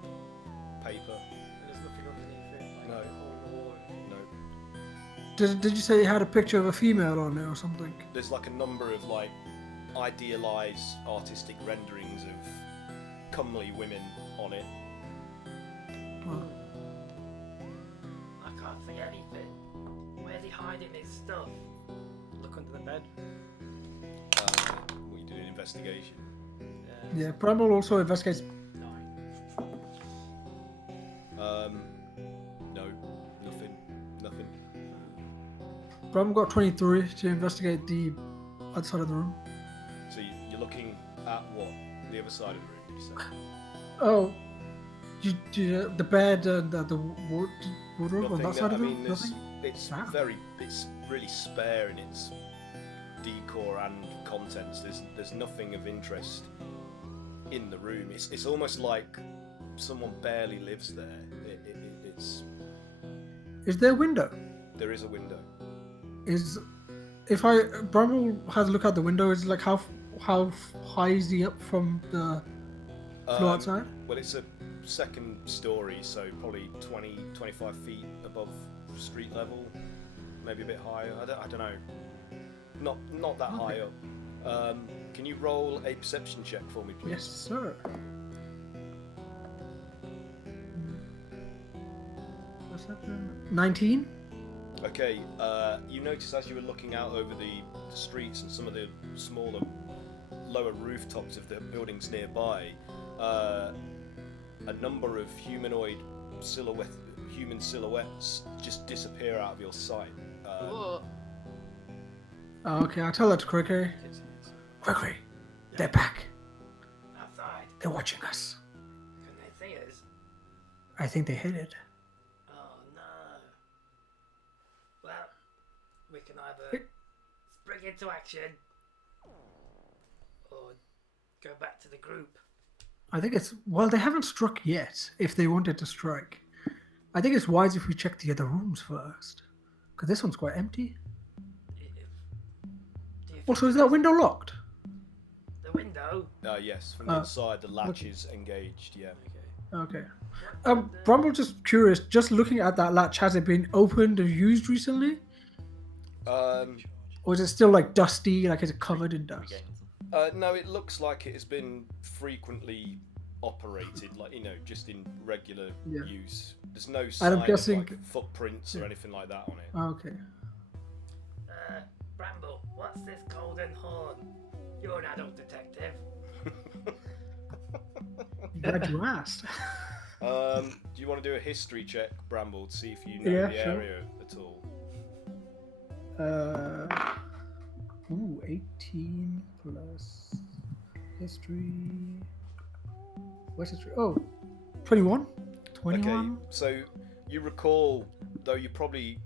paper. And there's nothing underneath it. Like No. a hole in the wall. No, Did you say it had a picture of a female on it or something? there's like a number of like idealized artistic renderings of comely women on it. Oh. I can't see anything. Where's he hiding his stuff? Look under the bed. We do an investigation. Yeah, Bramble also investigates. 9. No, nothing. Bramble got 23 to investigate the other side of the room. So you're looking at what? The other side of the room, did you say? Oh, the bed and the wardrobe on that side of the room? it's Ah. it's really spare in its decor and contents. There's nothing of interest in the room. It's almost like someone barely lives there. It's Is there a window? there is a window. Bramble has a look out the window, is like how high is he up from the floor outside? Well, it's a second story, so probably 25 feet above street level, maybe a bit higher. I don't know. Not that high up. Can you roll a perception check for me, please? Yes, sir. What's that? 19? Okay, you notice as you were looking out over the streets and some of the smaller, lower rooftops of the buildings nearby, a number of human silhouettes just disappear out of your sight. Whoa. Oh, okay, I'll tell that to Cricket. Cricket, they're back. Outside. They're watching us. Can they see us? I think they hit it. Oh no. Well, we can either spring into action or go back to the group. I think it's well, they haven't struck yet. If they wanted to strike, I think it's wise if we check the other rooms first, because this one's quite empty. Do you Also, think is that window locked? the window? Yes, from the inside, the latch is engaged. Yeah. Okay. Bramble, just curious. Just looking at that latch, has it been opened or used recently, or is it still like dusty? Like is it covered in dust? No, it looks like it has been frequently operated, like just in regular use. There's no sign of like footprints or anything like that on it. Okay. Bramble, what's this golden horn? You're an adult detective. Glad you asked. Do you want to do a history check, Bramble, to see if you know the area at all? 18 plus history. What's history? Oh, 21. 21. Okay, so you recall, though you probably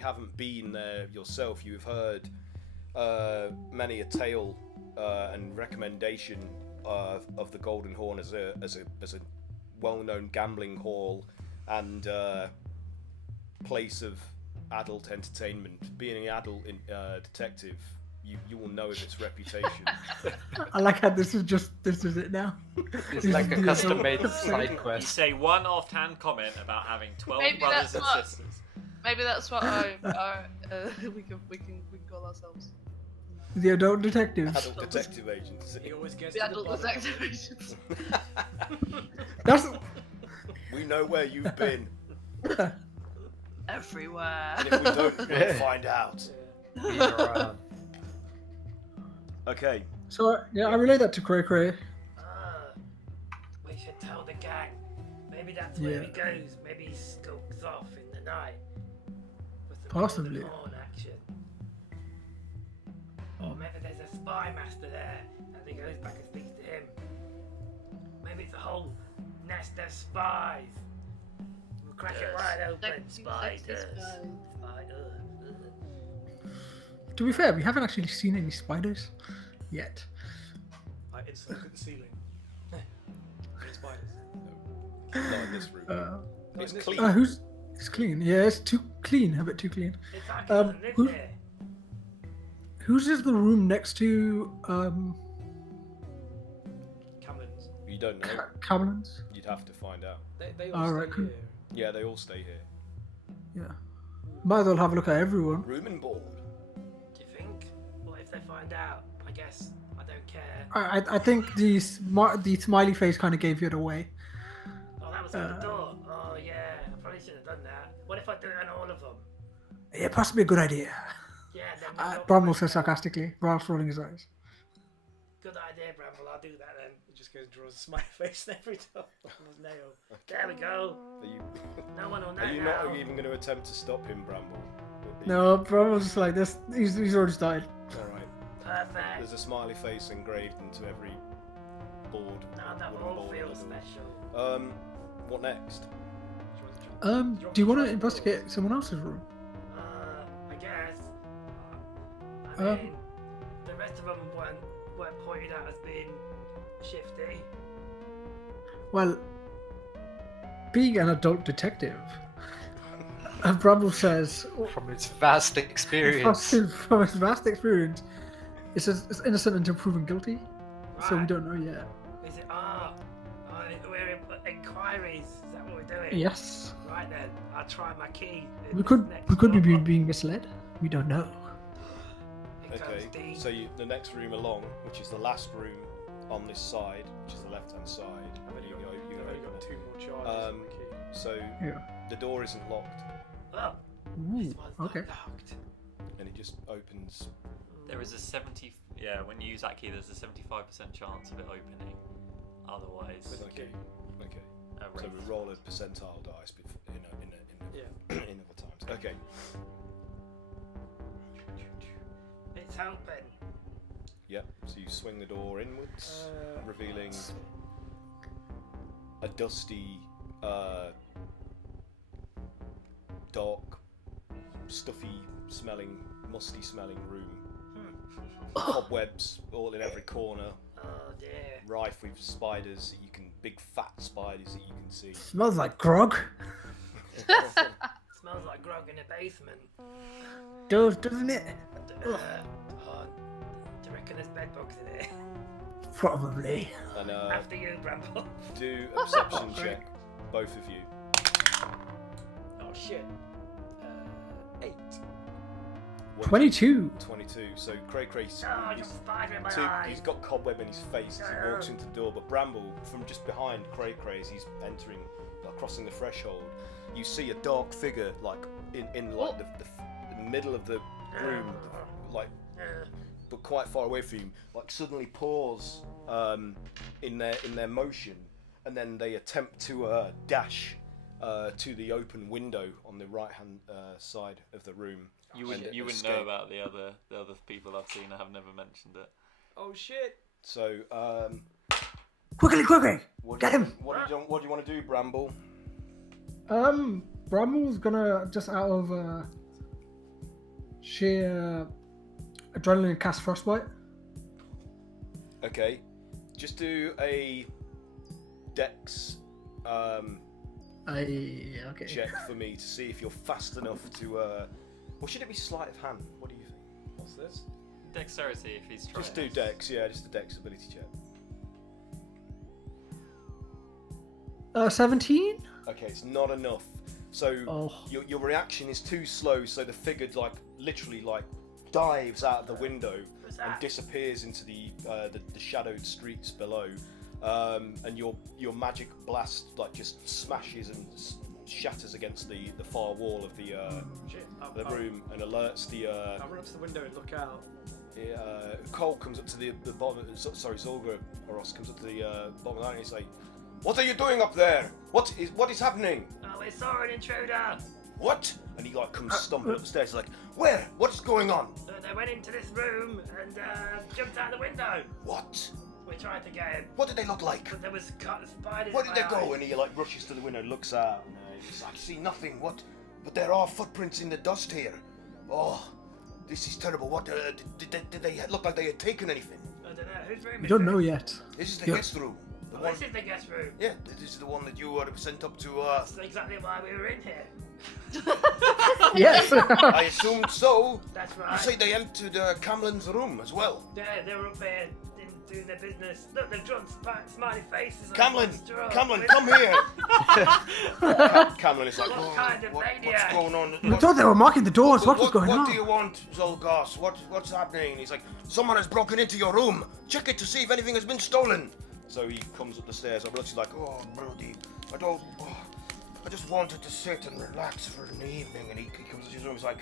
haven't been there yourself. You've heard many a tale and recommendation of the Golden Horn as a well-known gambling hall and place of adult entertainment. Being an adult detective, you will know of its reputation. I like how this is it now. It's like a custom-made side You quest. say one offhand comment about having 12 Maybe brothers that's and what- sisters. Maybe that's what we can call ourselves. The adult detectives. Adult detective agents. He always gets The to adult bottom. detective agents. That's We know where you've been, Everywhere. and if we don't, we'll find out. Okay. so. I relay that to Cray Cray. We should tell the gang. Maybe that's where Yeah. he goes. Maybe he skulks off in the night. With some Possibly. golden horn action. Or maybe there's a spy master there and he goes back and speaks to him. Maybe it's a whole nest of spies. We'll crack it wide open. Sexy Spiders. spies. Spiders. To be fair, we haven't actually seen any spiders yet. I instantly look at the ceiling. It's spiders. Not in this room. It's this- clean. It's clean. Yeah, it's too clean. A bit too clean. It's like he doesn't live who- there. Whose is the room next to Camlins. You don't know. Camlin's? You'd have to find out. They all Alright, stay cool. here. Yeah, they all stay here. Yeah. Might as well have a look at everyone. Room and board. Do you think? What if they find out? I guess I don't care. I think the smiley face kind of gave it away. Oh, that was on the door. Oh yeah, I probably should have done that. What if I do it on all of them? Yeah, possibly a good idea. Yeah, then we'll know- Bramble says sarcastically, whilst rolling his eyes. Good idea, Bramble. I'll do that then. He just goes and draws a smiley face every time on his nail. There we go. Are you, No one will know are you now. not even going to attempt to stop him, Bramble? No, Bramble's just like this. He's already started. Alright. Perfect. There's a smiley face engraved into every board. Now that wooden all board feels on the door. special. What next? Do you want to investigate someone else's room? I guess. I mean, the rest of them weren't pointed out as being shifty. Well, being an adult detective, Bramble says, From its vast experience. from his vast experience, it says it's innocent until proven guilty. So we Right. don't know yet. Is it? We're in inquiries. Is that what we're doing? Yes, Right then, I'll try my key. in we this could next be one. being misled. We don't know. It Okay, goes deep. so the next room along, which is the last room on this side, which is the left-hand side, you I've only open got it. 2 more charges on Um, the key. So Yeah. the door isn't locked, Oh, Ooh, this one's not okay. locked. and it just opens. There is a 70. Yeah, when you use that key, there's a 75% chance of it opening. Otherwise, Okay, okay. So rate. we roll a percentile dice in other times. Okay. It's open. Yep. So you swing the door inwards, revealing That's- a dusty, dark, stuffy smelling, musty smelling room. Cobwebs all in every corner. Oh dear. rife with spiders that you can, big fat spiders that you can see. Smells like grog. Smells like grog in the basement. Doesn't it? Oh, do you reckon there's bed bugs in it? Probably. And After you, Bramble. do a perception check, both of you. Oh shit. 8. 22. 22. So Cray Cray's Oh, I got a spider in my he's eye. got cobweb in his face as he walks into the door, but Bramble, from just behind Cray Cray, as he's entering, like, crossing the threshold, you see a dark figure, like in like the middle of the room, like, but quite far away from you, like suddenly pause in their motion, and then they attempt to dash to the open window on the right hand side of the room. You wouldn't escape. know about the other people I've seen. I have never mentioned it. Oh shit. So Quickly! Get him! What do you want to do, Bramble? Bramble's gonna, just out of sheer adrenaline, cast Frostbite. Okay, just do a Dex Okay. check for me to see if you're fast enough to. Or should it be sleight of hand? What do you think? What's this? Dexterity if he's trying. Just do Dex, yeah, just a Dex ability check. 17. Okay, it's not enough. So your reaction is too slow. So the figure literally dives out of the window and disappears into the shadowed streets below. And your magic blast just smashes and shatters against the far wall of the room and alerts the. I'll run up to the window and look out. Cole comes up to the bottom. Sorry, Zolgaros comes up to the bottom of the night and he's like, "What are you doing up there? What is happening?" Oh, we saw an intruder. What? And he comes stumbling upstairs like, "Where? What's going on?" They went into this room and jumped out the window. What? We tried to get him. What did they look like? But there was spiders. Where in did they my go? eyes. And he rushes to the window, looks out, and he's like, "I see nothing. What? But there are footprints in the dust here. Oh, this is terrible. What? Did they look like they had taken anything?" I don't know. Whose room We is don't it? know yet. This is the Yeah. guest room. The Oh, one. this is the guest room. Yeah, this is the one that you were sent up to. That's exactly why we were in here. Yes. I assumed so. That's You right. say they emptied Camlin's room as well. Yeah, they were up here doing their business. Look, they've drawn smiley faces. on Camlin, the straw. Camlin, come here. Camlin is like, What kind of what's maniac?" going on? I thought they were marking the doors. What was going What on? do you want, Zolgas? What's happening? And he's like, "Someone has broken into your room. Check it to see if anything has been stolen." So he comes up the stairs. I'm just like, "Oh, Brody, I just wanted to sit and relax for an evening." And he comes to his room. He's like,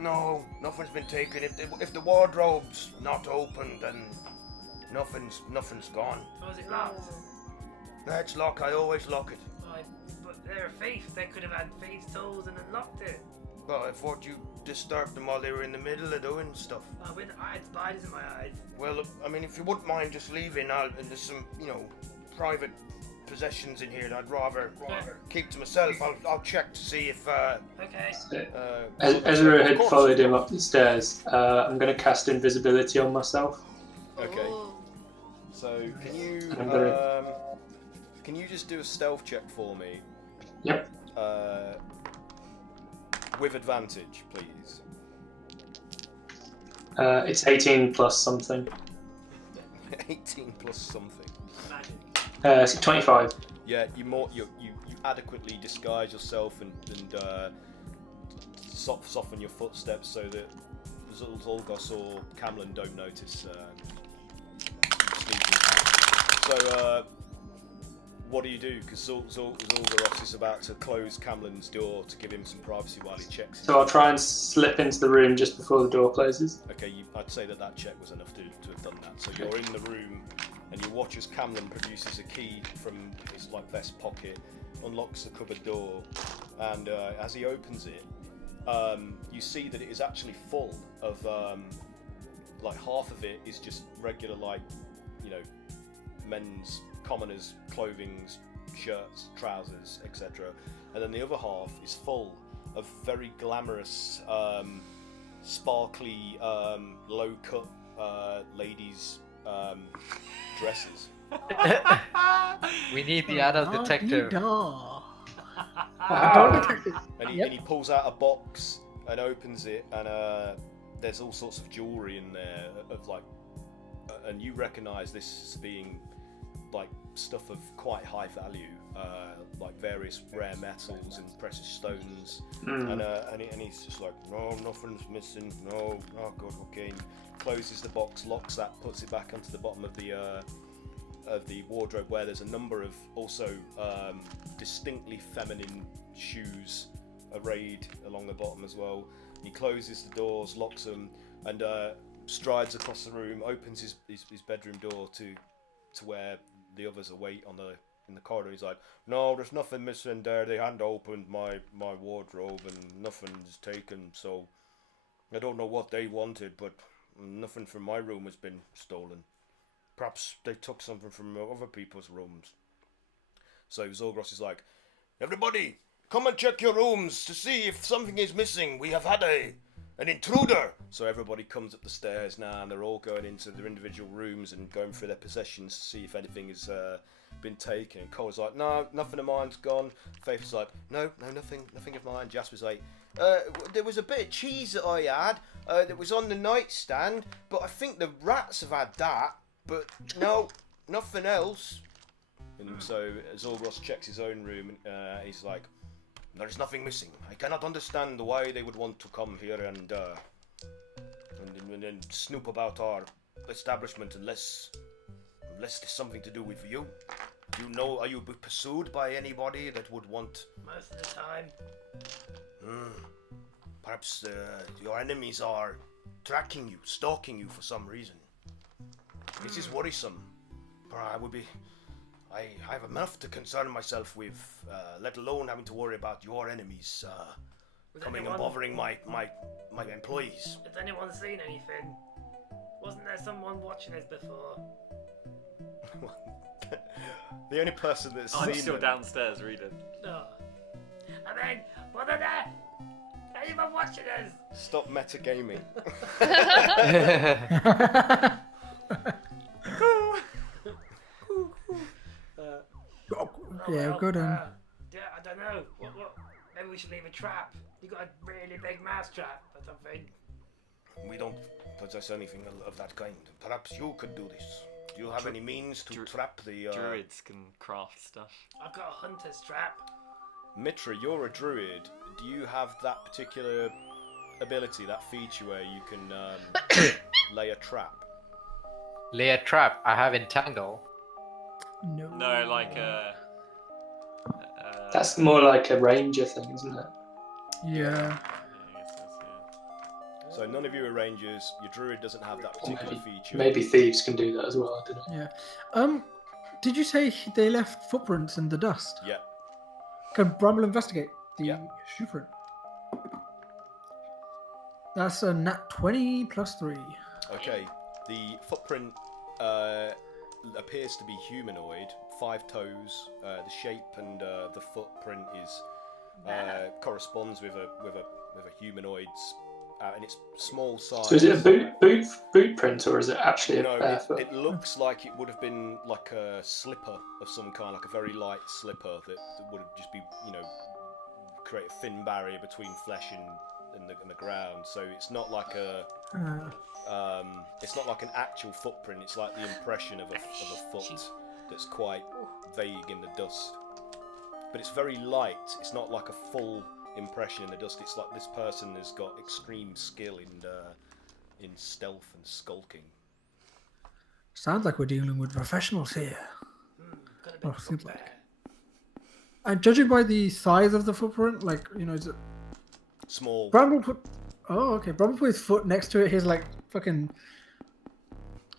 "No, nothing's been taken. If the wardrobe's not open, then nothing's gone. Was it locked? That's locked. I always lock it." But they're a thief. They could have had thieves' tools and unlocked it. Well, I thought you disturbed them while they were in the middle of doing stuff. I had spiders in my eyes. Well, I mean, if you wouldn't mind just leaving, and there's some, private possessions in here that I'd rather keep to myself. I'll check to see if. Okay. Ezra had Of course. followed him up the stairs. I'm going to cast invisibility on myself. Okay. Ooh. So I'm gonna- can you just do a stealth check for me? Yep. With advantage, please. It's 18 plus something. 18 plus something. Magic. So 25. Yeah, you adequately disguise yourself and soften your footsteps so that Zolgos or Camlin don't notice sneaking. So what do you do? Because Zolgos is about to close Camlin's door to give him some privacy while he checks. So I'll try and slip into the room just before the door closes. Okay, I'd say that check was enough to have done that. So you're in the room, and you watch as Camlin produces a key from his vest pocket, unlocks the cupboard door, and as he opens it, you see that it is actually full of half of it is just regular men's commoners' clothing, shirts, trousers, etc. And then the other half is full of very glamorous, sparkly, low-cut ladies' dresses. We need the adult detective. Adult detective. And Yep. he pulls out a box and opens it, and there's all sorts of jewelry in there of like, and you recognise this as being like stuff of quite high value, like various rare metals and precious stones. And he's just like, no, nothing's missing. No, oh god, okay. Closes the box, locks that, puts it back onto the bottom of the wardrobe, where there's a number of also distinctly feminine shoes arrayed along the bottom as well. He closes the doors, locks them, and strides across the room, opens his bedroom door to where the others await in the corridor. He's like, no, there's nothing missing there. They hadn't opened my wardrobe and nothing's taken, so I don't know what they wanted, but nothing from my room has been stolen. Perhaps they took something from other people's rooms. So Zorgros is like, everybody, come and check your rooms to see if something is missing. We have had an intruder. So everybody comes up the stairs now, and they're all going into their individual rooms and going through their possessions to see if anything has been taken. And Cole's like, no, nothing of mine's gone. Faith's like, no, nothing of mine. Jasper's like, there was a bit of cheese that I had that was on the nightstand, but I think the rats have had that. But no, nothing else. And so Zorgros checks his own room, and he's like, there is nothing missing. I cannot understand why they would want to come here and snoop about our establishment unless there's something to do with you. Do you know, are you pursued by anybody that would want... Most of the time. Perhaps your enemies are tracking you, stalking you for some reason. This is worrisome. I have enough to concern myself with, let alone having to worry about your enemies coming and bothering my employees. Has anyone seen anything? Wasn't there someone watching us before? The only person that's I'm seen still them- downstairs reading. No. And then, wasn't there anyone watching us? Stop metagaming. Yeah, good on. Yeah, I don't know. What? Maybe we should leave a trap. You got a really big mouse trap or something. We don't possess anything of that kind. Perhaps you could do this. Do you have any means to trap the... Druids can craft stuff. I've got a hunter's trap. Mitra, you're a druid. Do you have that particular ability, that feature where you can lay a trap? Lay a trap. I have entangle. No. No, like That's more like a ranger thing, isn't it? Yeah. So none of you are rangers. Your druid doesn't have that particular feature. Maybe thieves can do that as well, I don't know. Yeah. Did you say they left footprints in the dust? Yeah. Can Bramble investigate the Yeah. shoe print? That's a nat 20 plus 3. Okay. The footprint appears to be humanoid. 5 toes. The shape and the footprint is corresponds with a humanoid's. And it's small size. So is it a boot print, or is it actually No, a bare foot? it looks like it would have been like a slipper of some kind, like a very light slipper that would just be, create a thin barrier between flesh and the ground. So it's not like it's not like an actual footprint. It's like the impression of a foot that's quite vague in the dust. But it's very light. It's not like a full impression in the dust. It's like this person has got extreme skill in stealth and skulking. Sounds like we're dealing with professionals here. Seems like. And judging by the size of the footprint, is it small? Bramble put. Oh, okay. Bramble put his foot next to it. His fucking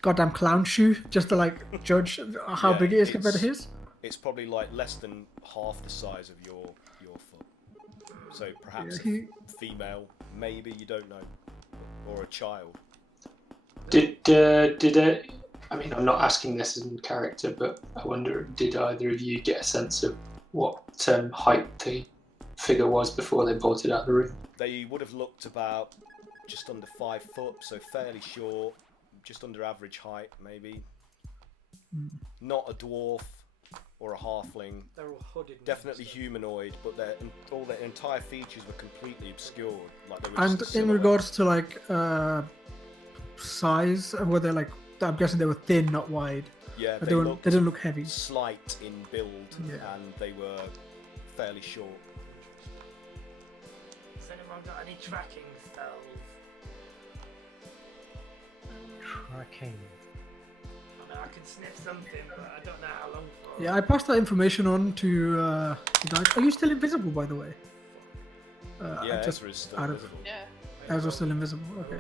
goddamn clown shoe, just to judge how big it is compared to his. It's probably less than half the size of your foot. So perhaps female, maybe, you don't know, or a child. Did it? I mean, I'm not asking this in character, but I wonder, did either of you get a sense of what height the figure was before they brought it out of the room? They would have looked about just under 5 foot, so fairly short, just under average height, maybe. Mm. Not a dwarf or a halfling. They're all hooded. Definitely humanoid, but all their entire features were completely obscured. Like they were And just a in silhouette. regards to like size, were they like? I'm guessing they were thin, not wide. Yeah, They didn't look heavy. slight in build, Yeah. and they were fairly short. Has anyone got any tracking spells? Tracking. I mean, I can sniff something, but I don't know how long for. Yeah, I passed that information on to the guys. Are you still invisible, by the way? Yeah, I just Ezra is still out of- visible. Yeah. Ezra's still invisible. Okay.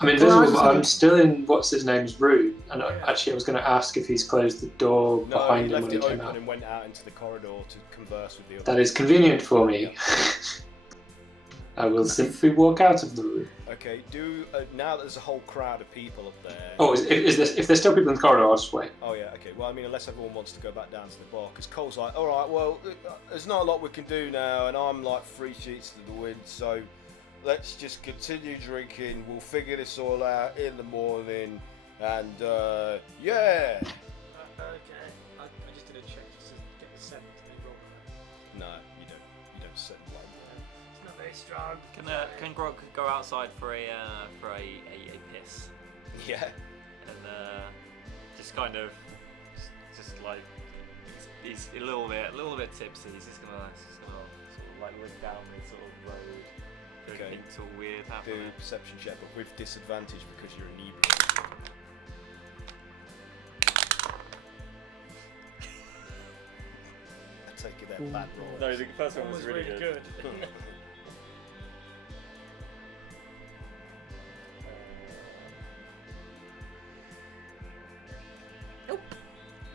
I'm invisible, but I'm still in what's his name's room. And actually, I was going to ask if he's closed the door No, he behind him left when he it came open out. and went out into the corridor to converse with the other. That is convenient for me. I will simply walk out of the room. Okay, now that there's a whole crowd of people up there. Oh, if there's still people in the corridor, I'll just wait. Oh yeah, okay. Well, I mean, unless everyone wants to go back down to the bar, because Cole's like, all right, well, there's not a lot we can do now, and I'm like 3 sheets to the wind, so let's just continue drinking. We'll figure this all out in the morning, and yeah. Okay. I just did a check just to get the scent. No, you don't set like It's not very strong. Can Grog go outside for a piss? that. Yeah. And just kind of just like he's a little bit tipsy. He's just gonna sort of like look down this sort of road. Okay. Everything's all weird Do happening. a perception check, but with disadvantage because you're inebriated. I take it they're bad rolls. No, the first one That was really good.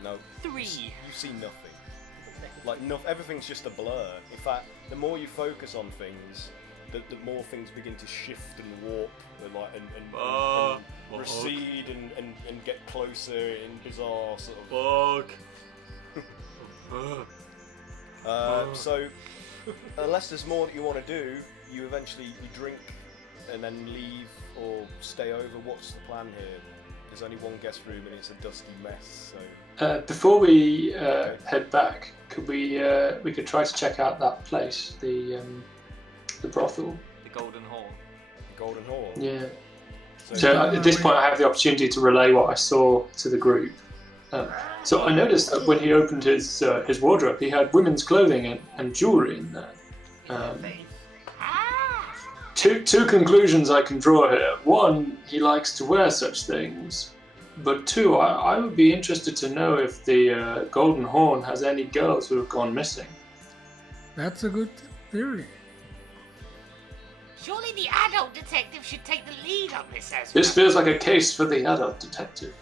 No. 3. You see nothing. Like everything's just a blur. In fact, the more you focus on things, the more things begin to shift and warp and recede and get closer in bizarre sort of. So, unless there's more that you want to do, you drink and then leave or stay over. What's the plan here? There's only one guest room and it's a dusty mess. So Before we head back, could we could try to check out that place, the brothel. The Golden Horn. the Golden Hall. Yeah. So at this point, I have the opportunity to relay what I saw to the group. So I noticed that when he opened his wardrobe, he had women's clothing and jewelry in there. Two conclusions I can draw here. One, he likes to wear such things. But two, I would be interested to know if the Golden Horn has any girls who have gone missing. That's a good theory. Surely the adult detective should take the lead on this as well. This feels like a case for the adult detective.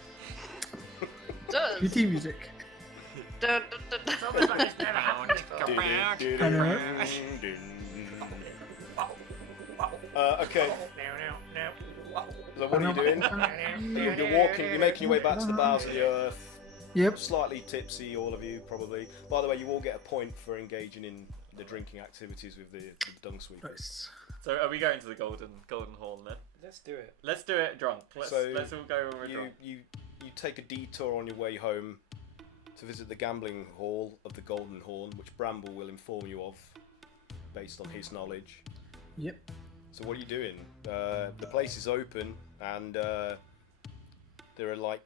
Does. PT music. Dun, dun, dun, dun. It's almost like it's never happened before. I know. Okay. So what are you doing? You're walking. You're making your way back to the bowels of the earth. Yep. Slightly tipsy, all of you probably. By the way, you all get a point for engaging in the drinking activities with the dung sweepers. Nice. So are we going to the Golden Horn then? Let's do it. Let's do it drunk. Let's all go when we're drunk. You take a detour on your way home to visit the gambling hall of the Golden Horn, which Bramble will inform you of, based on his knowledge. Yep. So what are you doing? The place is open, and there are like.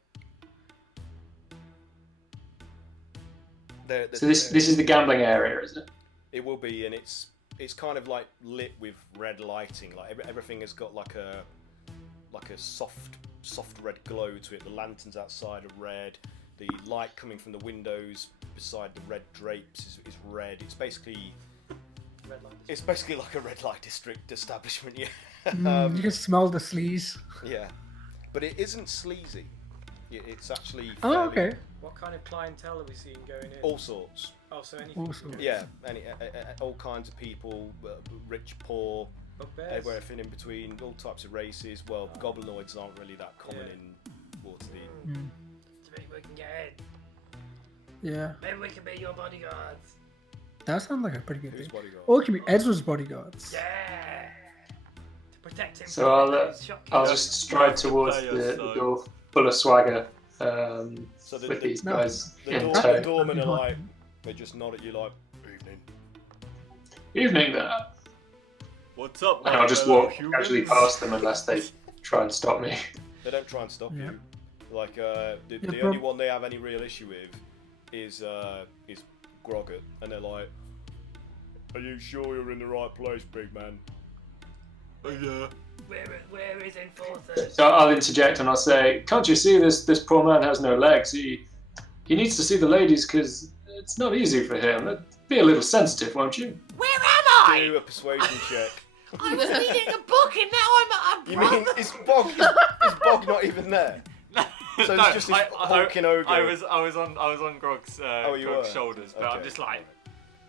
So this is the gambling area, is it? It will be, and it's kind of like lit with red lighting. Like everything has got like a soft red glow to it. The lanterns outside are red. The light coming from the windows beside the red drapes is red. It's basically like a red light district establishment. Yeah. You can smell the sleaze. Yeah, but it isn't sleazy. It's actually. Oh, fairly- okay. What kind of clientele are we seeing going in? All sorts. Oh, so anything. All sorts. Yeah, all kinds of people, rich, poor, Bugbears? everything in between, all types of races. Well, goblinoids aren't really that common in Waterdeep. Mm. So maybe we can get in. Yeah. Maybe we can be your bodyguards. That sounds like a pretty good Who's thing. bodyguard? Or it could be Ezra's bodyguards. Yeah. To protect him So from I'll those shock I'll killers. just stride towards Play your the song. door. full of swagger So with these guys The in the tow. doormen are like, they just nod at you like, evening. Evening there. What's up? And I'll just walk casually past them unless they try and stop me. They don't try and stop Yeah. you. Like the Yeah, only one they have any real issue with is Grogget, and they're like, "Are you sure you're in the right place, big man?" Oh yeah. Where is Enforcer? So I'll interject and I'll say, "Can't you see this poor man has no legs? He needs to see the ladies because it's not easy for him. Be a little sensitive, won't you?" Where am I? Do a persuasion check. I was reading a book and now I'm at a You brother. mean is Bog not even there? So it's just this hulking ogre. I was on Grog's, you Grog's were? shoulders, but I'm Okay. just like,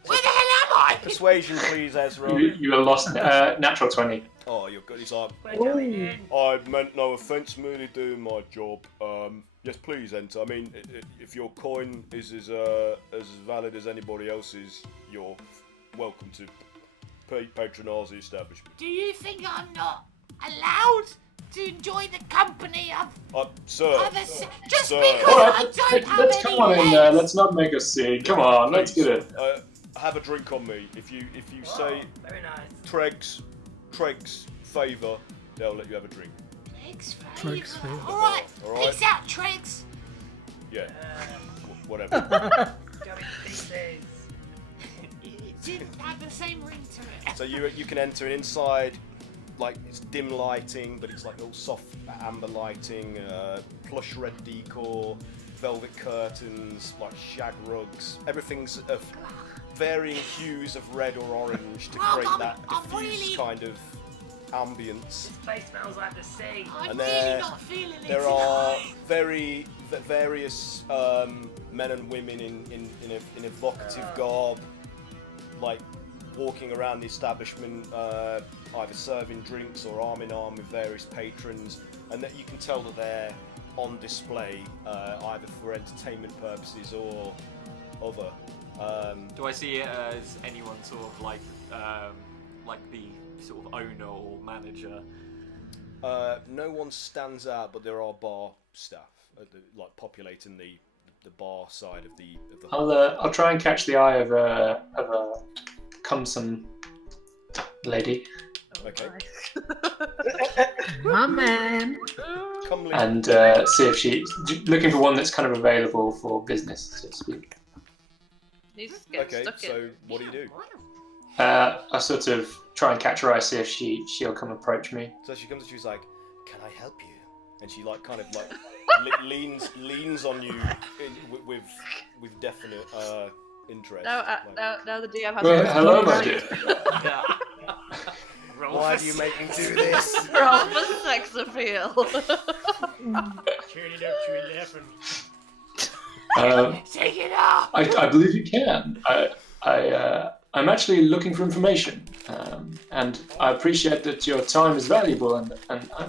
Where the hell am I? Persuasion, please, Ezra. You are lost. Natural 20. Oh, you're good. He's like, We're going in. I meant no offence, merely doing my job. Yes, please enter. I mean, if your coin is as valid as anybody else's, you're welcome to patronise the establishment. Do you think I'm not allowed to enjoy the company of Sir, others? Just sir. because Alright, I don't have let's any come on in there. legs. Let's not make a scene. Come on, let's get it. Have a drink on me. If you say Very nice. Treg's favour, they'll let you have a drink. Treg's Treg's favour. Alright, Alright. peace out, Tregs. Yeah, whatever. Go in pieces. It didn't have the same ring to it. So you can enter, and inside, like, it's dim lighting, but it's like all soft amber lighting, plush red decor, velvet curtains, like shag rugs. Everything's of varying hues of red or orange to create that I'm diffuse really- kind of ambience. This place smells like the sea. I'm And really not feeling it there are tonight. various men and women in an evocative garb, like walking around the establishment, either serving drinks or arm in arm with various patrons, and that you can tell that they're on display either for entertainment purposes or other. do I see it as anyone sort of like the sort of owner or manager? No one stands out, but there are bar staff like populating the bar side of the. I'll try and catch the eye of a cumsome lady Okay. My man. Comely. and see if she's looking for one that's kind of available for business, so to speak. He's getting Okay, stuck so in. what do you do? I sort of try and catch her eye, see if she'll come approach me. So she comes and she's like, "Can I help you?" And she like kind of like leans on you with definite interest. Now, Like, now the DM has Well, to hello, my dear. Yeah. Roll why for do you make me do this? roll for sex appeal. Turn it up to 11. Take it off. I believe you can. I'm actually looking for information, and I appreciate that your time is valuable, and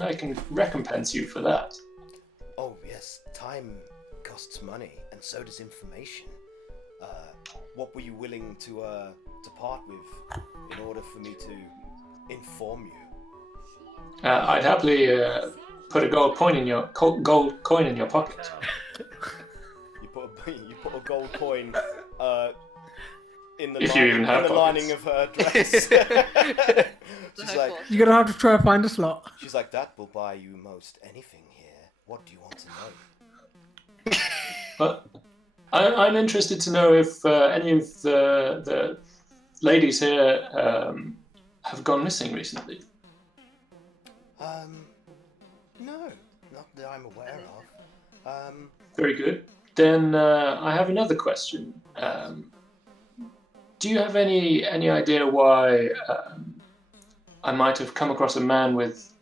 I can recompense you for that. Oh yes, time costs money, and so does information. What were you willing to part with in order for me to inform you? I'd happily put a gold coin in your pocket. You put a gold coin in the If you even have lining of her dress. She's like, You're gonna have to try and find a slot. she's like, that will buy you most anything here. What do you want to know? But I'm interested to know if any of the ladies here have gone missing recently. No, not that I'm aware of. Very good. Then I have another question. Do you have any idea why I might have come across a man with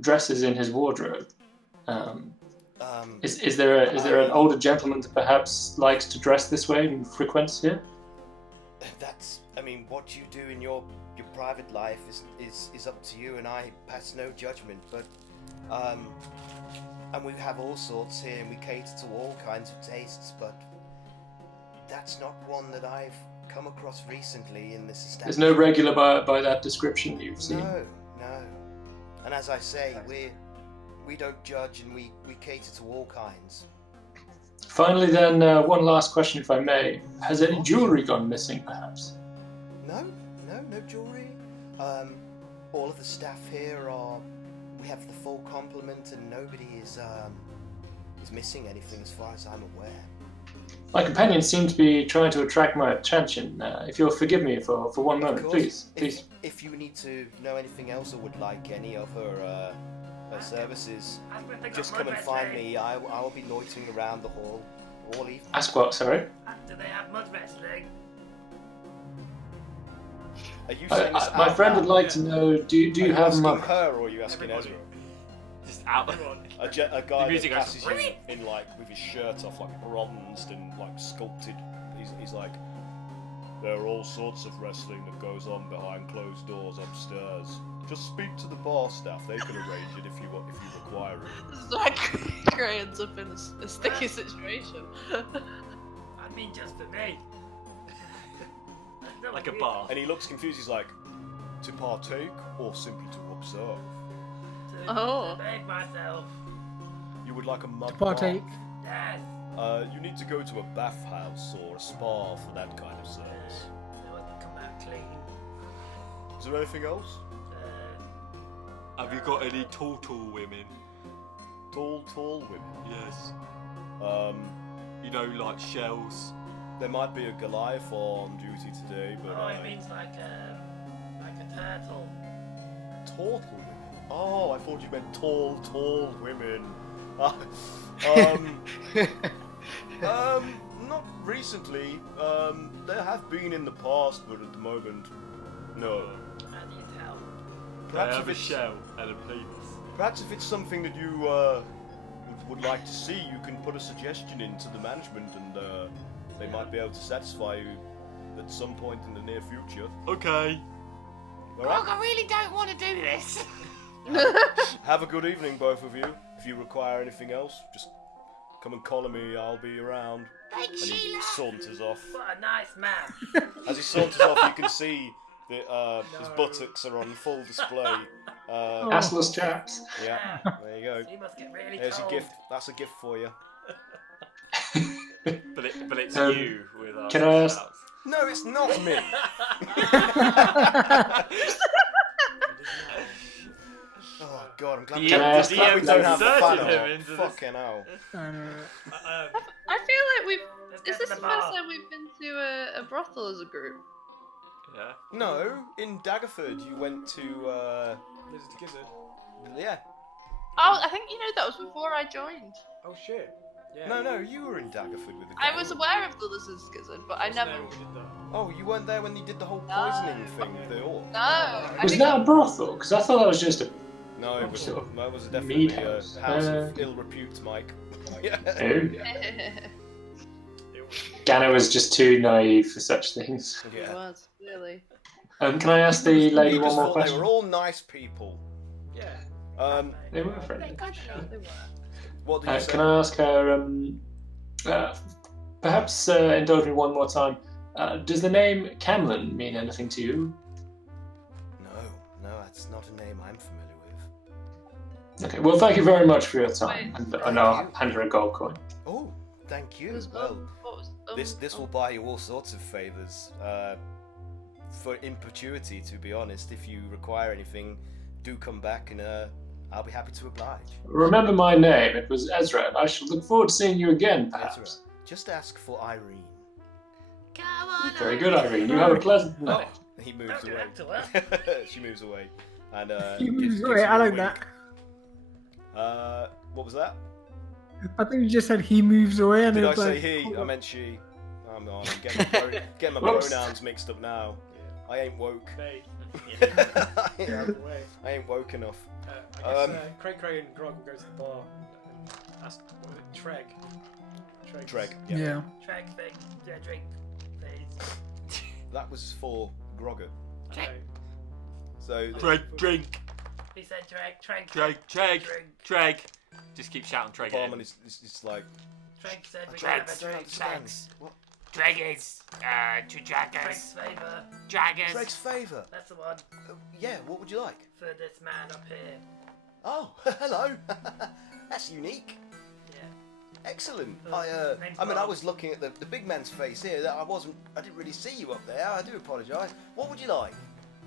dresses in his wardrobe? Is there an older gentleman that perhaps likes to dress this way and frequents here? I mean, what you do in your private life is up to you, and I pass no judgment. But and we have all sorts here, and we cater to all kinds of tastes. But that's not one that I've come across recently in this establishment. There's no regular by that description you've seen. No. And as I say, we don't judge, and we cater to all kinds. Finally, then, one last question, if I may. Has any jewellery gone missing, perhaps? No jewellery. All of the staff here we have the full complement, and nobody is missing anything as far as I'm aware. My companions seem to be trying to attract my attention. If you'll forgive me for one moment, please. If you need to know anything else or would like any other services, just come and find me. I will be loitering around the hall all evening. Ask what, sorry? Do they have mud wrestling? Are you saying this My out friend loud? would like to know, do you have asking mud? her or are you asking Ezra? Just out. A guy that music goes, passes you in like with his shirt off, like bronzed and like sculpted. He's like, there are all sorts of wrestling that goes on behind closed doors upstairs. Just speak to the bar staff; they can arrange it if you require it. Zach ends up in a sticky situation. I mean, just for me. Like a bar. And he looks confused. He's like, to partake or simply to observe? Oh. Make myself. You would like a mud To partake. Yes. You need to go to a bathhouse or a spa for that kind of service. It would come out clean. Is there anything else? Have you got any tall women? Tall women. Yes. You know, like shells. There might be a Goliath on duty today, but Oh, it means like a turtle. Tall women. Oh, I thought you meant tall women. Not recently. There have been in the past, but at the moment, no. How do you tell? Perhaps I if have a it's shell and a penis. Perhaps if it's something that you would like to see, you can put a suggestion into the management, and they might be able to satisfy you at some point in the near future. Okay. Alright. Grog, I really don't want to do this. Have a good evening, both of you. If you require anything else, just come and call me. I'll be around. Thanks, And he Sheila. saunters off. What a nice man. As he saunters off, you can see that his buttocks are on full display. Assless chaps. Yeah, there you go. He must get really There's cold. your gift. That's a gift for you. But it's Um, you with our can I ask- shouts. No, it's not me. Oh God, I'm glad The Can I ask- glad we don't have inserted fun him art. into this. Fucking hell. I feel like we've. Let's Is get this to the the first bar. time we've been to a brothel as a group? Yeah. No, in Daggerford you went to Lizard to gizzard. yeah. Oh, I think that was before I joined. Oh shit. Yeah. No, you were in Daggerford with the I was aware of the lizard gizzard, but I Wasn't never. there when we did that. Oh, you weren't there when you did the whole poisoning thing with the orc? No. I Was think that a brothel? Because I thought that was just a... No, it was Sort definitely mead a house. house of ill repute, Mike. Yeah. Ganna was just too naive for such things. It Yeah. was really. Can I ask the lady You one just more thought they question? were all nice people. Yeah. They were friendly. They were. What did you say? Can I ask her, perhaps indulge me one more time, does the name Camlin mean anything to you? No, that's not a name I'm familiar with. Okay, well, thank you very much for your time. Wait. And I'll hand her a gold coin. Oh, thank you. Was- Well, what was, this will buy you all sorts of favours. For in perpetuity, to be honest. If you require anything, do come back and I'll be happy to oblige. Remember my name, it was Ezra, and I shall look forward to seeing you again, perhaps. Ezra, just ask for Irene. Come on. Very good, Irene. You have a pleasant night. He moves Don't do away. that to her. She moves away. And He moves gives away, you I a like wink. that. What was that? I think you just said he moves away and Did it I was say like, he? I meant she. I'm getting my Whoops. pronouns mixed up now. I ain't woke. They. I Away. ain't woke enough. I guess Cray and Grog will go to the bar and ask, what was it, Treg? Treg. yeah. Drink, thing. Yeah, drink, please. That was for Grogger. Okay. So Drink. He said drink, Treg. Just keep shouting the Treg. barman is like. Drink said we can have a Dregs, drink. dregs, What? Draggers, two draggers, Drink's favour. draggers. Greg's favour. That's the one Yeah. What would you like? for this man up here. Oh, hello. That's unique. Yeah. Excellent. Name's I Bob. was looking at the big man's face here. That I didn't really see you up there. I do apologise. What would you like?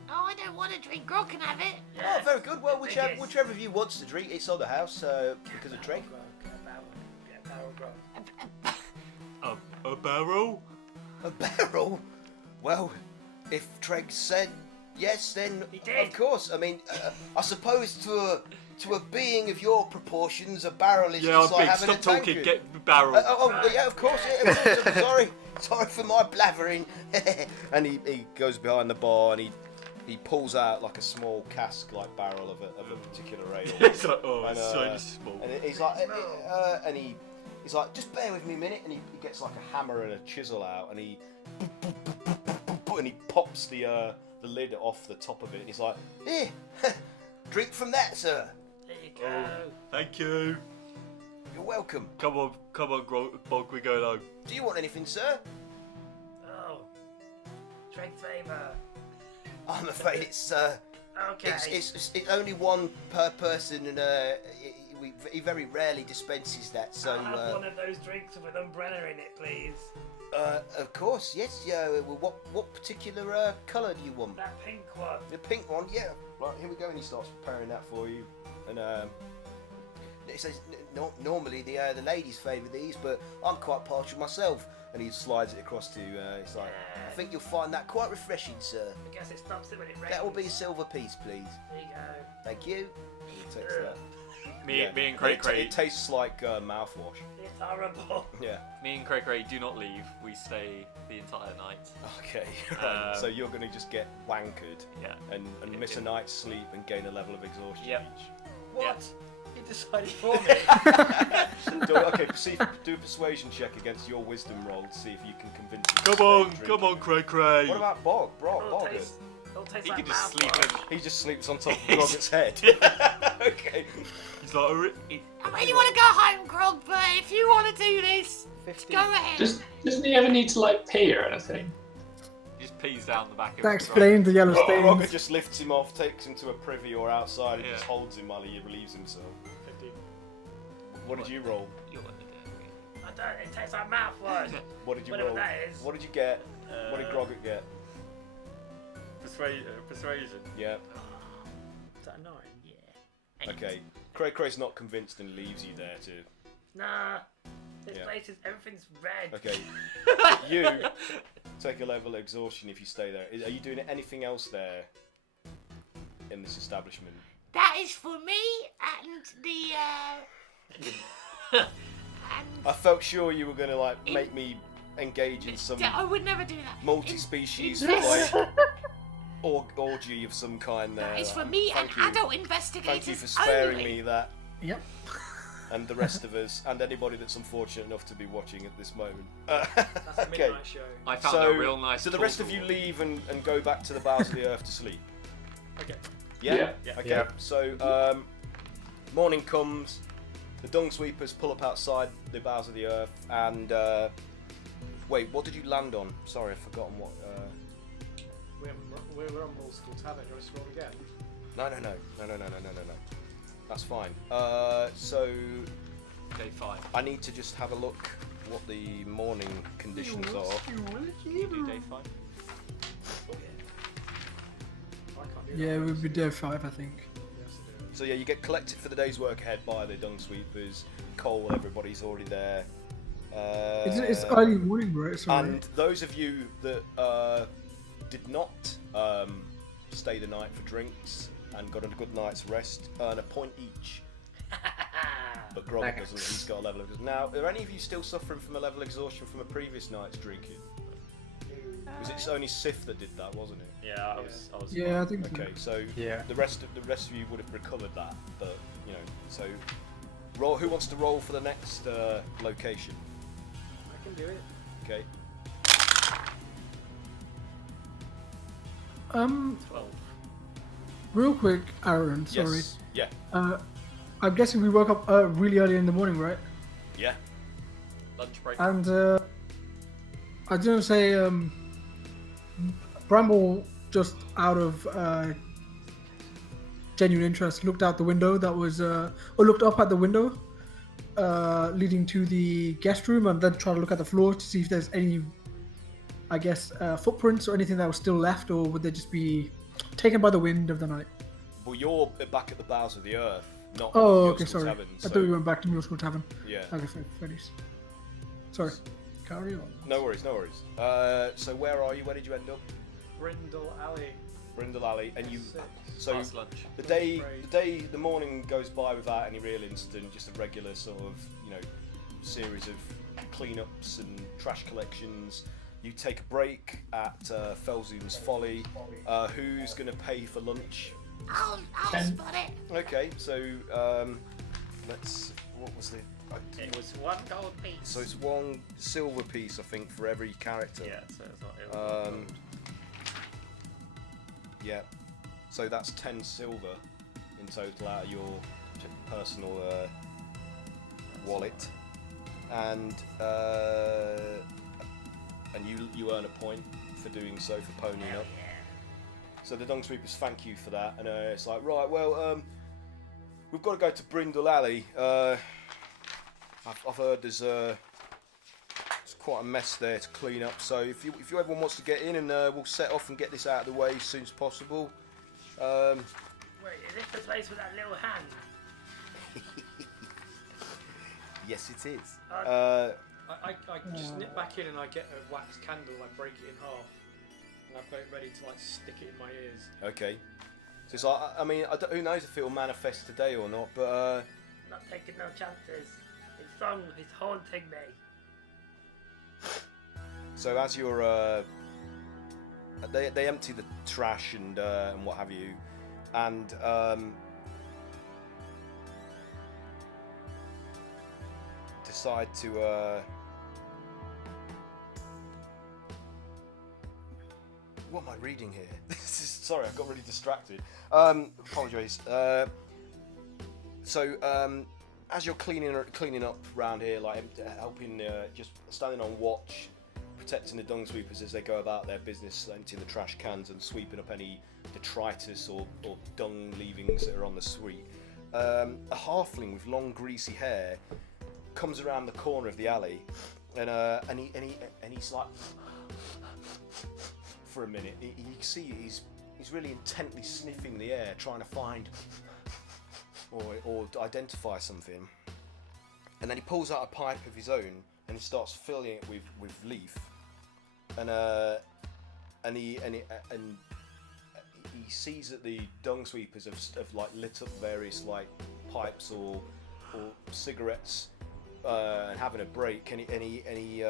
Oh, I don't want to drink grog, can I have it? Oh, very good. Well, The biggest. whichever of you wants to drink, it's on the house because of drink. Barrel grog. A barrel? A barrel? Well, if Treg said yes, then He did. of course. I mean, I suppose to a being of your proportions, a barrel is Yeah, just I'm like big. having Stop a tankard. talking. Get the barrel. Yeah, of course. Yeah, of course. Sorry for my blathering. And he goes behind the bar and he pulls out like a small cask-like barrel of a particular ale. It's like, oh, And, it's so small. And he's like, he's like, just bear with me a minute, and he gets like a hammer and a chisel out, and he pops the lid off the top of it, and he's like, here, drink from that, sir. There you go. Thank you. You're welcome. Come on, Bog, we go home. Do you want anything, sir? Oh. Drink flavor. I'm afraid it's Okay. it's only one per person, and he very rarely dispenses that. So I'll have one of those drinks with umbrella in it, please. of course, yes. Yeah. Well, what particular colour do you want? That pink one. The pink one, yeah. Right, here we go, and he starts preparing that for you. And it says normally the ladies favour these, but I'm quite partial myself. And he slides it across to. It's like, I think you'll find that quite refreshing, sir. I guess it stops it when it rains. That will be a silver piece, please. There you go. Thank you. He takes that. Me and It Cray tastes like mouthwash. It's horrible. Yeah. Me and Cray do not leave. We stay the entire night. Okay. Right. So you're going to just get wankered Yeah. and miss a night's sleep and gain a level of exhaustion Yep. each. What? He decided for me. Okay, do a persuasion check against your wisdom roll to see if you can convince him. to stay drinking. Cray. What about Bog? It'll Bog. taste He like can just sleep mouthwash. in. He just sleeps on top of Groggett's head. Okay. He's like, I really want to go home, Grog, but if you want to do this, 15. go ahead. Doesn't he ever need to like pee or anything? he just pees down the back of That his explains the yellow Grogger stains. just lifts him off, takes him to a privy or outside, and Yeah. just holds him while he relieves himself. 15. What did you roll? You'll understand. I don't. It tastes like mouthwash. What did you Whatever roll? that is. What did you get? What did Groggett get? Persuasion. Yeah. Is that a 9? Yeah. Okay. Cray's not convinced and leaves you there to. Nah. This Yeah. place is everything's red. Okay. You take a level of exhaustion if you stay there. Are you doing anything else there in this establishment? That is for me and the I felt sure you were gonna like make me engage in some I would never do that. multi-species It's- like orgy of some kind there. That is for me and Thank you. adult investigators Thank you for sparing only. me that. Yep. And the rest of us, and anybody that's unfortunate enough to be watching at this moment. That's a midnight show. I found So, a real nice. so the rest of you torture leave and go back to the bowels of the earth to sleep. Okay. Yeah? Yeah. Okay, Yeah. so morning comes, the dung sweepers pull up outside the bowels of the earth, and wait, what did you land on? Sorry, I've forgotten what. We're on multiple tavern. You want to roll again? No. That's fine. So Day 5. I need to just have a look what the morning conditions are. You do day 5. I can't do Yeah, that. it would be day 5, I think. Yes, I do. So yeah, you get collected for the day's work ahead by the dung sweepers. Cole, everybody's already there. It's early morning, right? Sorry. And those of you that did not stay the night for drinks and got a good night's rest earn a point each. But Grog doesn't. He's got a level of. Now, are any of you still suffering from a level of exhaustion from a previous night's drinking? Was it only Sif that did that, wasn't it? Yeah, I was. Yeah, I think so. Okay, so Yeah. the rest of you would have recovered that, but you know. So, roll. Who wants to roll for the next location? I can do it. Okay. 12. Real quick, Aaron. Sorry. Yes. Yeah. I'm guessing we woke up really early in the morning, right? Yeah. Lunch break. And I didn't say Bramble just out of genuine interest, looked out the window that was, or looked up at the window leading to the guest room, and then try to look at the floor to see if there's any, I guess, footprints or anything that was still left, or would they just be taken by the wind of the night? Well, you're back at the bowels of the earth, not Oh, the okay, School sorry. Tavern, I so- thought we went back to Middle School Tavern. Yeah. Okay, fair dues. Sorry. Carry on. No worries, no worries. So where are you? Where did you end up? Brindle Alley. Brindle Alley, and you. 6. So Past lunch. the morning goes by without any real incident, just a regular sort of, series of cleanups and trash collections. You take a break at Felzoom's Folly. Who's going to pay for lunch? I'll spot it. Okay, so what was the? It was 1 gold piece. So it's 1 silver piece, I think, for every character. Yeah, so it's not ill. Yeah. So that's 10 silver in total out of your personal wallet, and you earn a point for doing so, for ponying up. So the Dung Sweepers thank you for that, and it's like, right, well, we've got to go to Brindle Alley. I've heard there's quite a mess there to clean up. So if everyone wants to get in, and we'll set off and get this out of the way as soon as possible. Wait, is this the place with that little hand? Yes, it is. I just nip back in and I get a wax candle, I break it in half, and I've got it ready to like stick it in my ears. Okay. So it's like, I mean, who knows if it'll manifest today or not, but Not taking no chances. His song is haunting me. so as you're, they empty the trash and what have you, and decide to what am I reading here? Sorry, I got really distracted. Apologise. So as you're cleaning up around here, like helping, just standing on watch, protecting the dung sweepers as they go about their business, emptying the trash cans and sweeping up any detritus or dung leavings that are on the street. A halfling with long greasy hair comes around the corner of the alley, and he's like, for a minute, you can see he's really intently sniffing the air, trying to find or identify something. And then he pulls out a pipe of his own and he starts filling it with leaf. And he sees that the dung sweepers have like lit up various like pipes or cigarettes and having a break, and he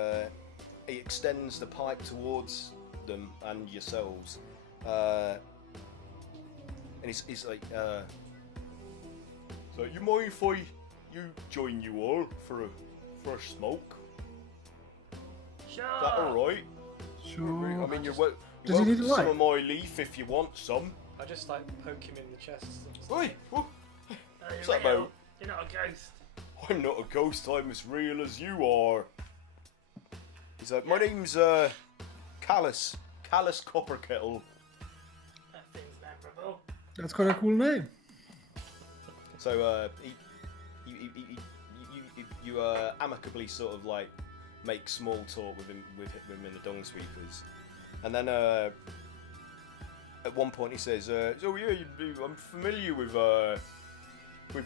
extends the pipe towards them and yourselves, and he's like, so you mind if I join you all for a smoke? Sure. Is that alright? Sure. I mean, you're Does he need welcome a to some light? of my leaf if you want some. I just like poke him in the chest. Oi! Are What's you that real? about? You're not a ghost. I'm not a ghost, I'm as real as you are. He's like, my name's Callus Copper Kettle. That seems memorable. That's quite a cool name. So you amicably sort of like make small talk with him and the dung sweepers, and then at one point he says, "Oh yeah, I'm familiar with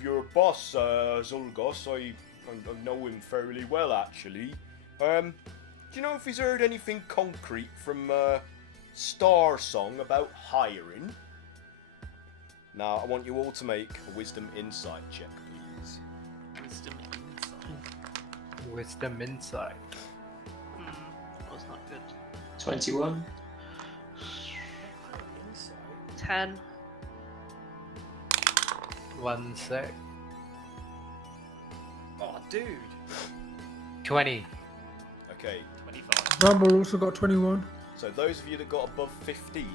your boss, Zulgos. I know him fairly well actually. Do you know if he's heard anything concrete from Star Song about hiring?" Now, I want you all to make a wisdom insight check, please. Wisdom insight. Wisdom insight. Was not good. 21. 10. 1 sec. Oh, dude. 20. Okay, 25. Bramble also got 21. so those of you that got above 15,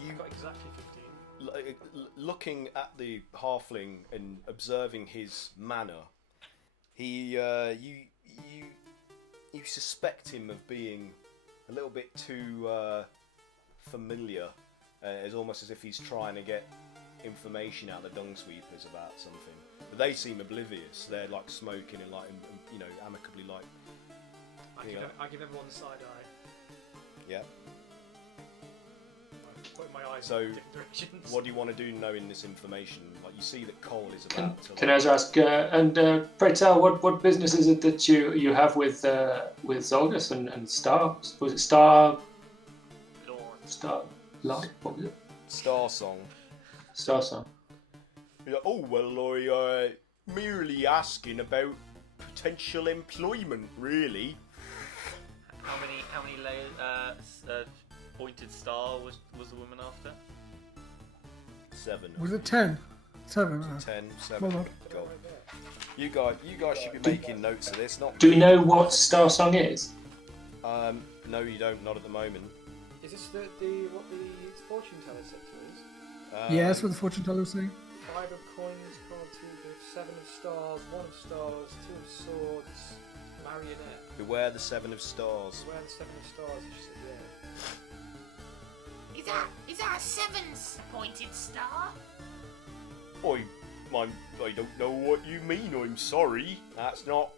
you Got exactly 15. looking at the halfling and observing his manner, you suspect him of being a little bit too familiar It's almost as if he's trying to get information out of the dung sweepers about something. But they seem oblivious. They're like smoking and like, you know, amicably like. I give everyone the side eye. Yeah. Putting my eyes So, in different directions. what do you want to do knowing this information? Like, you see that Cole is about to. Can I just ask, pray tell, what business is it that you have with Zolgus and Star? Was it Star? Lord. Star? Lord? What was it? Star Song. Star Song. You're like, oh well, I merely asking about potential employment, really. How many layers? Pointed star was the woman after? 7. Was it 10? 7. 10, 7. Well Go. You guys should be making notes of this, not. Do we know what Star Song is? No, you don't. Not at the moment. Is this what the fortune teller sector is? Yeah, that's what the fortune teller was saying. 5 of coins, card 2, 7 of stars, 1 of stars, 2 of swords, marionette. Beware the 7 of stars. Where are the 7 of stars? She said, yeah. Is that a 7-pointed star? I don't know what you mean. I'm sorry. That's not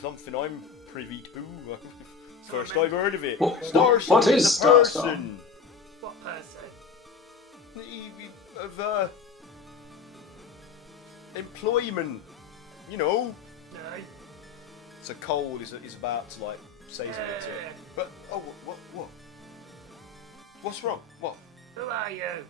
something I'm privy to. First I've heard of it. What is a Star person. Song? What person? Of employment. You know. No. So Cole is about to like say something to her. But what? What's wrong? What? Who are you?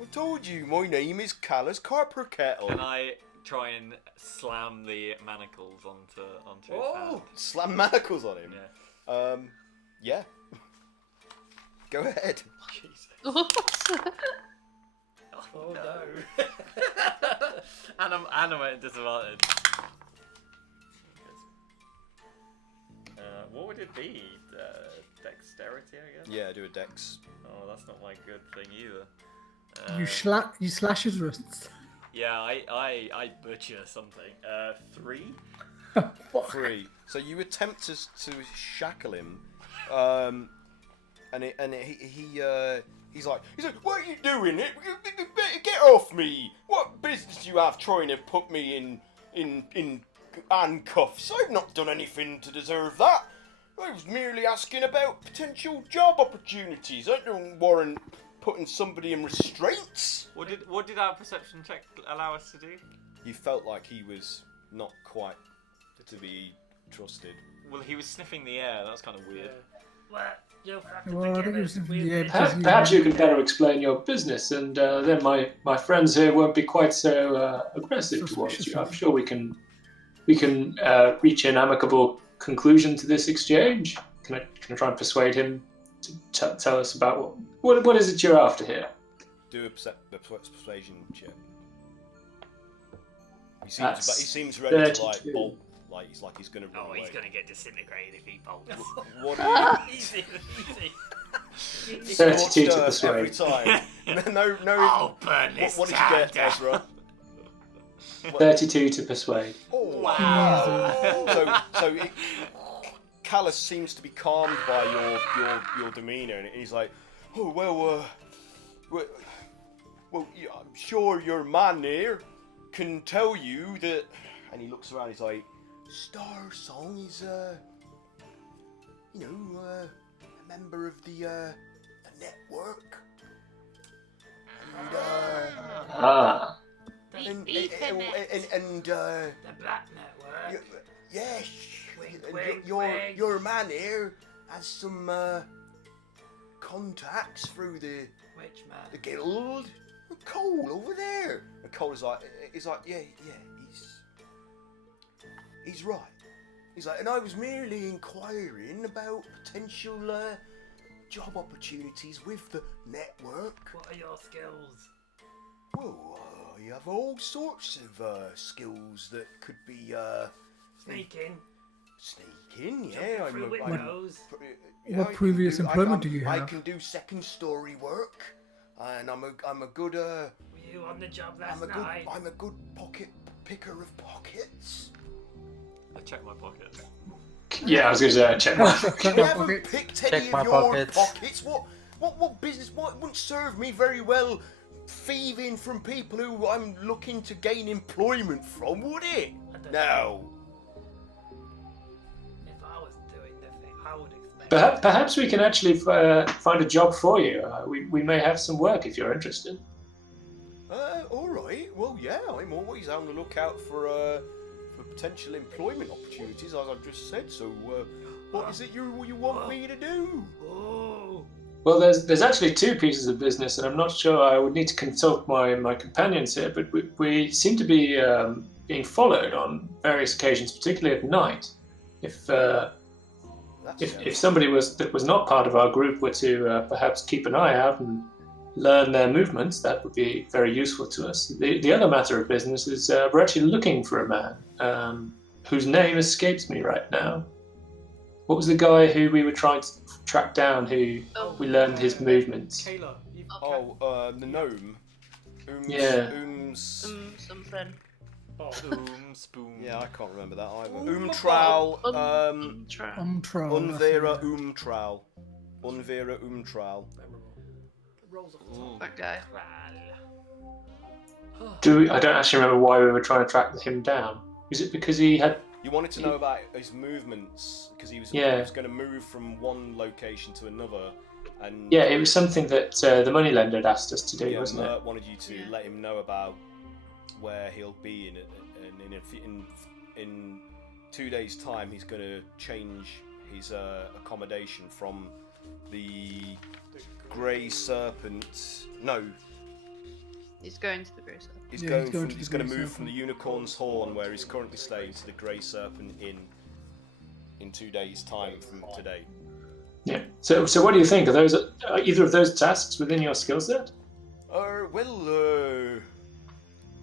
I told you my name is Callus Carper-Kettle. Can I try and slam the manacles onto his hand? Slam manacles on him. Yeah. Yeah. Go ahead. Oh no. And I'm at disadvantage. What would it be? Dexterity, I guess? Yeah, do a dex. Oh, that's not my good thing either. You slash his wrists. Yeah, I butcher something. 3? 3. So you attempt to shackle him, he's like, what are you doing? Get off me! What business do you have trying to put me in handcuffs? I've not done anything to deserve that. I was merely asking about potential job opportunities. I don't warrant putting somebody in restraints. What did our perception check allow us to do? You felt like he was not quite to be trusted. Well, he was sniffing the air. That was kind of weird. Well, you'll have to Well, I think forgive it was us. the air because Perhaps you could better explain your business, and then my friends here won't be quite so aggressive towards you. I'm sure we can reach an amicable conclusion to this exchange. Can I try and persuade him to tell us about what is it you're after here? Do a persuasion check. He seems ready 32. to like bolt. Like he's gonna run away. He's gonna get disintegrated if he bolts. What are you? Easy. 32 to every persuade. time. No. I'll burn this What did you get, town Ezra? 32 to persuade. Oh Wow. So Callus seems to be calmed by your demeanour, and he's like, oh well, yeah, I'm sure your man there can tell you that. And he looks around. He's like, Star Song is a member of the network. And the Black Network. yes, Wink, and wink, your wink. man here has some contacts through the Which man? guild. Cole over there. And Cole is like, yeah, he's right. He's like, and I was merely inquiring about potential job opportunities with the network. What are your skills? Well, you have all sorts of skills that could be Sneaking. sneaking. Jumping Yeah, through windows. What previous employment do you I have? can do second story work, and I'm a good Were you on the job last night? I'm a good pocket picker of pockets. I check my pockets. Yeah, I was going to say check my. You haven't picked any Check of my your pockets. pockets. What? What business? What wouldn't serve me very well? Thieving from people who I'm looking to gain employment from, would it? I don't No. If I was doing the thing, I would expect. Perhaps we can actually find a job for you. We may have some work if you're interested. All right. Well, yeah, I'm always on the lookout for potential employment opportunities, as I've just said. So, what is it you want me to do? Oh. Well, there's actually two pieces of business, and I'm not sure. I would need to consult my companions here, but we seem to be being followed on various occasions, particularly at night. If somebody that was not part of our group were to perhaps keep an eye out and learn their movements, that would be very useful to us. The other matter of business is we're actually looking for a man whose name escapes me right now. What was the guy who we were trying to track down, who we learned his movements? Kayla. The gnome. Yeah. Something. Spoon. Yeah, I can't remember that either. Trowel. Unvera Trowel. Unvera Trowel. Rolls off the top. That guy. I don't actually remember why we were trying to track him down. Is it because he had... You wanted to know about his movements, because he was going to move from one location to another. And yeah, it was something that the moneylender had asked us to do, wasn't it? Wanted you to let him know about where he'll be in 2 days' time. He's going to change his accommodation from the Grey Serpent. No. He's going to the Grey Serpent. He's going to move from the Unicorn's Horn, where he's currently staying, to the Grey Serpent Inn in 2 days' time from today. Yeah. So what do you think? Are either of those tasks within your skill set?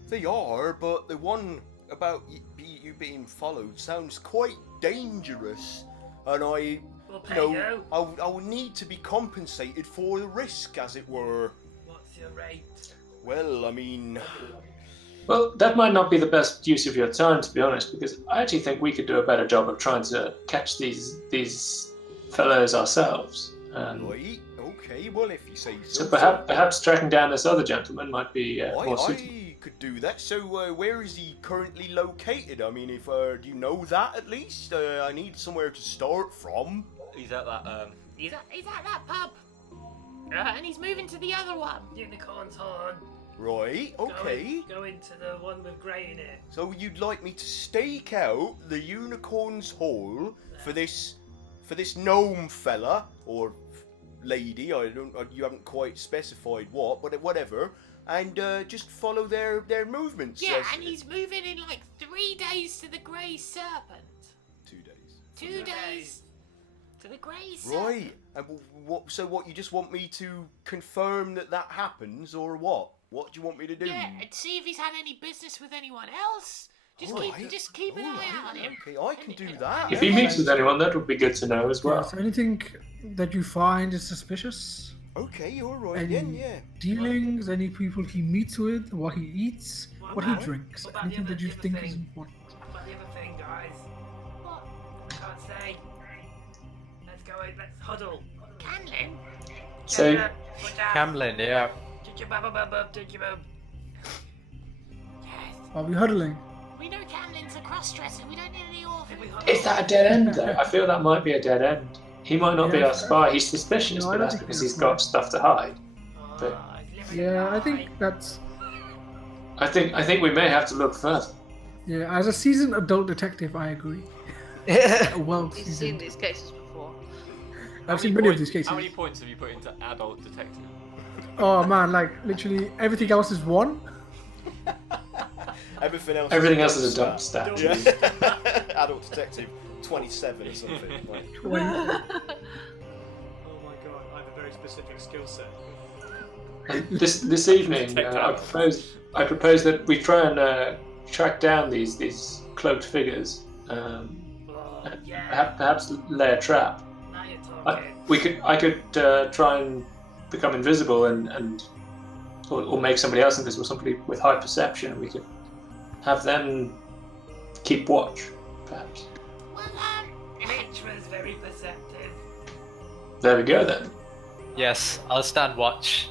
They are, but the one about you being followed sounds quite dangerous, and I would need to be compensated for the risk, as it were. What's your rate? Well, I mean... Well, that might not be the best use of your time, to be honest, because I actually think we could do a better job of trying to catch these fellows ourselves. Right, okay, well, if you say so. So perhaps tracking down this other gentleman might be more suitable. I could do that. So, where is he currently located? I mean, if do you know that at least? I need somewhere to start from. He's at that He's at that pub. And he's moving to the other one. Unicorn's Horn. Right, okay. Go into the one with grey in it. So you'd like me to stake out the Unicorn's Hall for this gnome fella or lady? You haven't quite specified what, but whatever. And just follow their movements. Yeah, and he's moving in like 3 days to the Grey Serpent. 2 days. 2 days to the Grey Serpent. Right. And what? You just want me to confirm that happens, or what? What do you want me to do? Yeah, and see if he's had any business with anyone else. Just keep an eye out on him. Okay, I can do that. If he meets with anyone, that would be good to know as well. Yeah, so anything that you find is suspicious? Okay, all right. Any Yeah. dealings, any people he meets with, what he eats, what he about- drinks, what about anything the that you other think thing? is important. What about the other thing, guys? What? Can't say. Let's go in. Let's huddle. Canlin? So, Camlin, yeah. Yes. Are we huddling? We know Canlin's a cross-dresser. We don't need any orphans. is that a dead end though? I feel that might be a dead end. He might not be Yeah. our spy. He's suspicious, No, I but don't that's think because he's he's a got stuff to hide. But Yeah, I think that's... I think we may have to look further. Yeah, as a seasoned adult detective, I agree. Well, He's seen seasoned. these cases before. I've seen many of these cases. How many points have you put into adult detective? Oh man, like literally everything else is 1. Everything else is a dump stat. Yeah. Adult detective 27 or something. Like. Oh my god, I have a very specific skill set. This evening, I propose that we try and track down these cloaked figures. Perhaps lay a trap. Now you're talking. I could try and become invisible or make somebody else invisible, somebody with high perception. We could have them keep watch, perhaps. Well, Mitch was very perceptive. There we go then. Yes, I'll stand watch.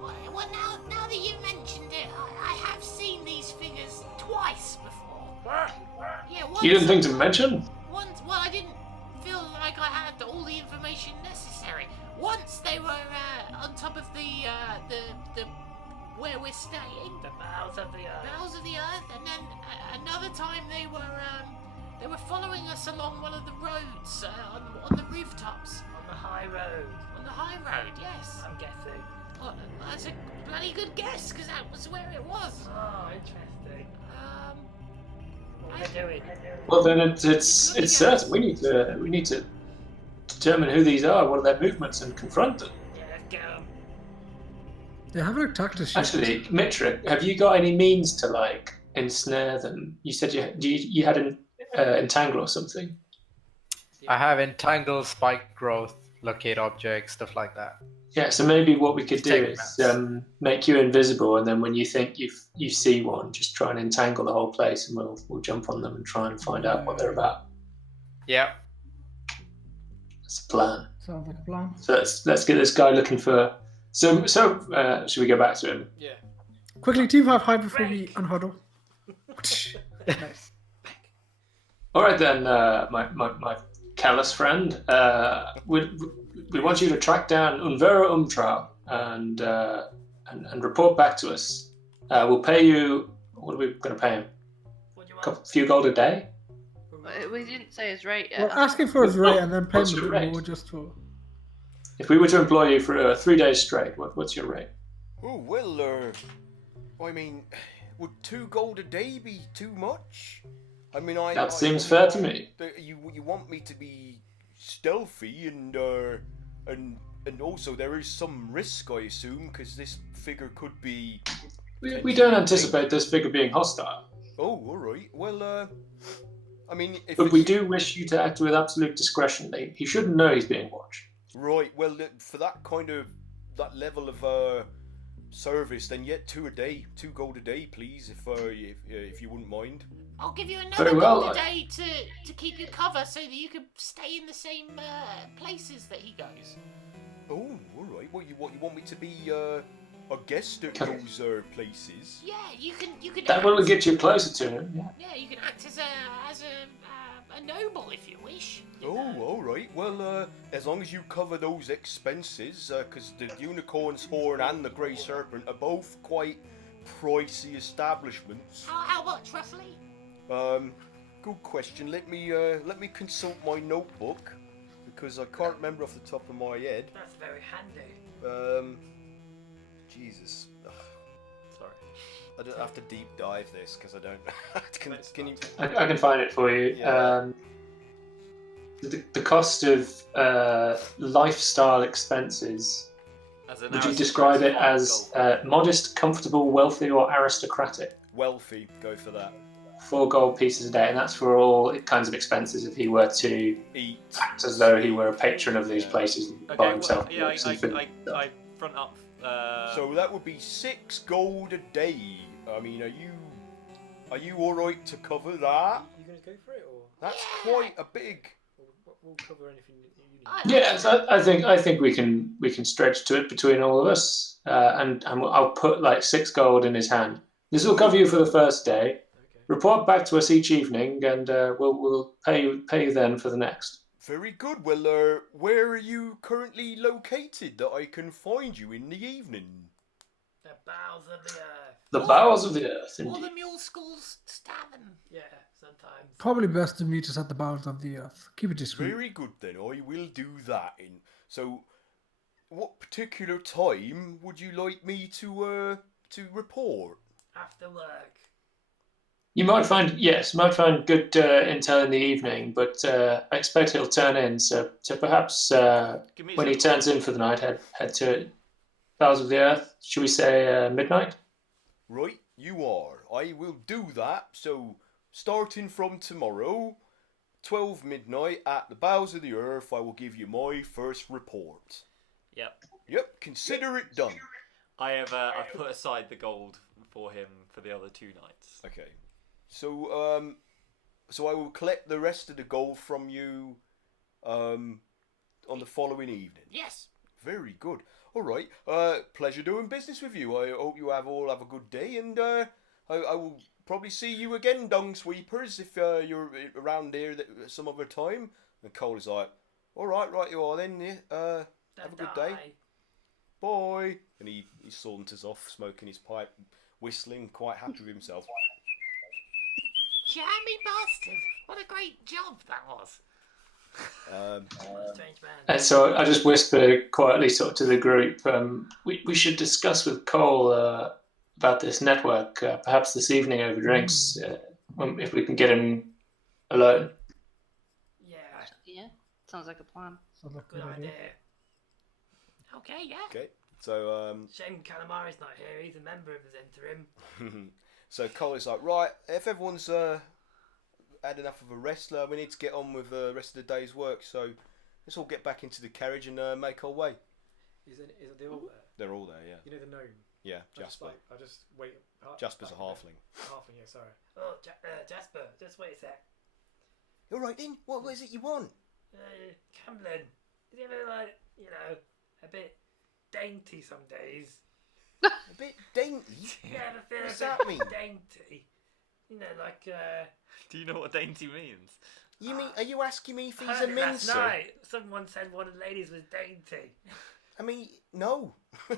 Well, now that you mentioned it, I have seen these figures twice before. Yeah, once. You didn't think to mention? Once, well, I didn't feel like I had all the information necessary. Once they were on top of the where we're staying, The bowels of the earth. bowels of the earth, and then another time they were following us along one of the roads on the rooftops. On the high road, On the high road, yes. I'm guessing. Oh, that's a bloody good guess, because that was where it was. Oh, interesting. What I- are they doing? Well, then it's certain. We need to determine who these are, what are their movements, and confront them. Yeah, let's get 'em. They haven't attacked us yet. Actually, Mitra, have you got any means to like ensnare them? You said you had an entangle or something. I have entangle, spike growth, locate objects, stuff like that. Yeah, so maybe what we could do Take is maps. make you invisible, and then when you think you see one, just try and entangle the whole place, and we'll jump on them and try and find out what they're about. Yeah. That's the plan. Sounds like a plan. So let's get this guy looking for. So should we go back to him? Yeah. Quickly, Team 5 hide before we unhuddle. Nice. All right then, my callous friend. We want you to track down Unvera Umtrau and report back to us. We'll pay you. What are we going to pay him? What do you A want? few gold a day. We didn't say his rate Well, yet. asking for his rate and then pay What's him a your bit rate? more just for. If we were to employ you for 3 days straight, what's your rate? Oh, well, I mean, would 2 gold a day be too much? I mean, That seems fair to me. You want me to be stealthy and also there is some risk, I assume, because this figure could be. We don't anticipate this figure being hostile, Oh, all right. Well, I mean, if but we it's- do wish you to act with absolute discretion. He shouldn't know he's being watched. Right. Well, for that level of service, then 2 a day, 2 gold a day, please, if you wouldn't mind. I'll give you another Very well, gold a day to keep you cover so that you can stay in the same places that he goes. Oh, all right. Well, you want me to be a guest at Okay. those places? Yeah, you can. That will get you closer to him. Yeah. Yeah, you can act as a noble if you wish. Oh, all right. Well, as long as you cover those expenses, because the Unicorn's Horn and the Grey Serpent are both quite pricey establishments. How much roughly? Good question. Let me consult my notebook because I can't remember off the top of my head. That's very handy. Jesus. Ugh, Sorry. I don't have to deep dive this because I don't. can you? I can find it for you. Yeah. The cost of lifestyle expenses. As an Would you describe it as gold. modest, comfortable, wealthy, or aristocratic? Wealthy? Go for that. 4 gold pieces a day, and that's for all kinds of expenses if he were to Eat. act as though he were a patron of these Yeah. places and Okay, buy well, himself. yeah, books and food. I front up. So that would be 6 gold a day. I mean, are you all right to cover that? You gonna go for it, or That's quite a big. we'll cover anything you need? Yes, I think we can stretch to it between all of us, and I'll put like 6 gold in his hand. This will cover you for the first day. Okay. Report back to us each evening, and we'll pay you then for the next. Very good. Well, where are you currently located that I can find you in the evening? The bowels of the earth. The bowels of the earth, Or the indeed. mule schools tavern. Yeah, sometimes. Probably best to meet us at the bowels of the earth. Keep it discreet. Very good then. I will do that. So, what particular time would you like me to report? After work. You might find good intel in the evening, but I expect he'll turn in. So perhaps Give me when he turns in for the night, head to bowels of the earth. Should we say midnight? Right, you are. I will do that. So, starting from tomorrow, 12 midnight at the bowels of the earth, I will give you my first report. Yep. Yep, consider it done. I've put aside the gold for him for the other 2 nights. Okay. So, so I will collect the rest of the gold from you, on the following evening. Yes. very good. All right. Pleasure doing business with you. I hope you all have a good day, and I will probably see you again, dung sweepers, if you're around here some other time. And Cole is like, all right, you are then. Yeah, have a good day. Bye. And he saunters off, smoking his pipe, whistling, quite happy with himself. Jammy bastard! What a great job that was. Strange man. So I just whisper quietly sort of to the group, we should discuss with Cole about this network, perhaps this evening over drinks, if we can get him alone. Yeah, sounds like a plan. Sounds like a Good idea. Okay, yeah. Okay. So Shame Calamari's not here. He's a member of his interim. so Cole is like, right, if everyone's had enough of a rest, we need to get on with the rest of the day's work. So let's all get back into the carriage and make our way. Is they all there? They're all there, yeah. You know the gnome? Yeah, Jasper. I just wait. Jasper's a halfling. Halfling, yeah, sorry. Oh, Jasper, just wait a sec. All right then. What is it you want? Camlin, is he ever like, a bit dainty some days? A bit dainty. Yeah, I feel What's a bit that mean? dainty. Like Do you know what dainty means? You mean? Are you asking me if he's heard a it last mincer? night. Someone said one of the ladies was dainty. I mean, no,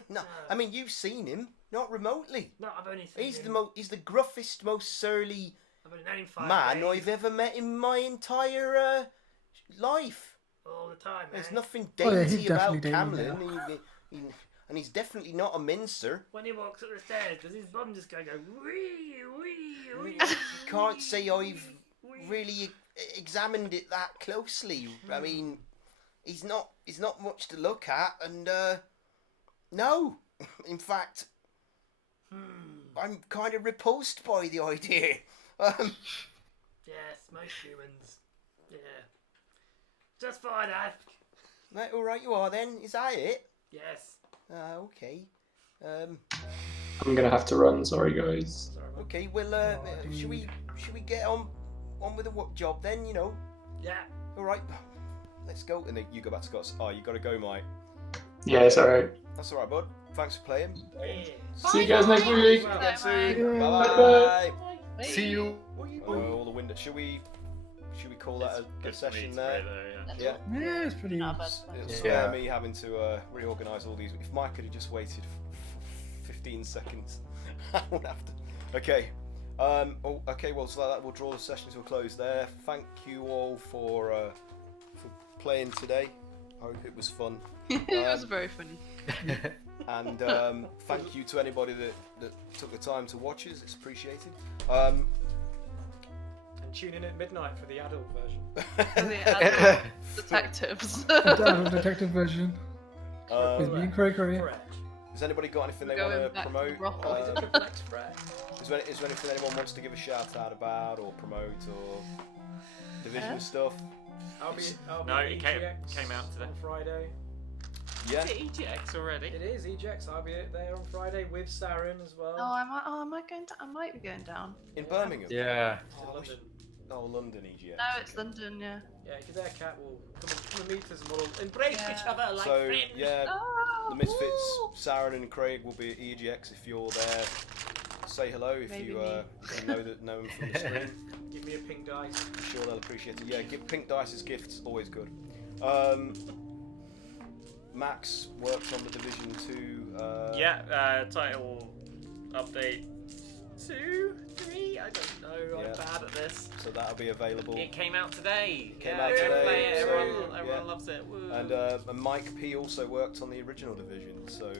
no. I mean, you've seen him, not remotely. No, I've only seen He's him. he's the gruffest, most surly I've only known him 5 man days. I've ever met in my entire life. All the time, There's eh? nothing Oh, yeah, dainty he's about definitely dainty Camlin, and he's definitely not a mincer. When he walks up the stairs, does his bum just go wee, wee, wee? You can't say I've really examined it that closely. I mean, he's not much to look at, and no, in fact, I'm kind of repulsed by the idea. Yes, most humans. Yeah. Just thought I'd ask. Right, all right, you are then. Is that it? Yes. Okay. I'm gonna have to run. Sorry, guys. Okay. Well, should we get on with the job then? Yeah. All right. Let's go. And then you go back to Scott's. Oh, you got to go, Mike. Yeah, it's alright. That's all right, bud. Thanks for playing. Yeah. See you guys next week. Again soon. Bye. Bye bye. See you. All the windows. Should we call that a good session there? Yeah. Yeah, it's pretty. Not bad. It'll Yeah. spare me having to reorganise all these. If Mike had just waited 15 seconds, I wouldn't have to. Okay. Okay. Well, so that we'll draw the session to a close there. Thank you all for playing today. I hope it was fun. It was very funny. And thank you to anybody that took the time to watch us. It's appreciated. And tune in at midnight for the adult version. The adult detectives. The adult detective version with me and Cray. Correct. Has anybody got anything they Going want to back to promote? the brothel. Is it Triple X Fred? Is there anything anyone wants to give a shout out about or promote or division stuff? I'll be No, at it came EGX out today. on Friday. Yeah. Is it EGX already? It is EGX. I'll be there on Friday with Saren as well. Oh, I might going. I might be going down. In Birmingham? Yeah. To London. Oh, London EGX. No, it's London. Yeah. Yeah, because their cat will come and meet us and we'll embrace Yeah. each other like So, friends. yeah, Oh, the Misfits, ooh. Saren and Craig will be at EGX if you're there. Say hello if Maybe you me. know them from the stream. Give me a pink dice. I'm sure they'll appreciate it. Yeah, give pink dice as gifts, always good. Max worked on the Division 2. Yeah, title update 2, 3, I don't know, Yeah. I'm bad at this. So that'll be available. It came out today. Came Yeah, out go today, play it. so, Everyone yeah. loves it. Woo. And Mike P also worked on the original Division, so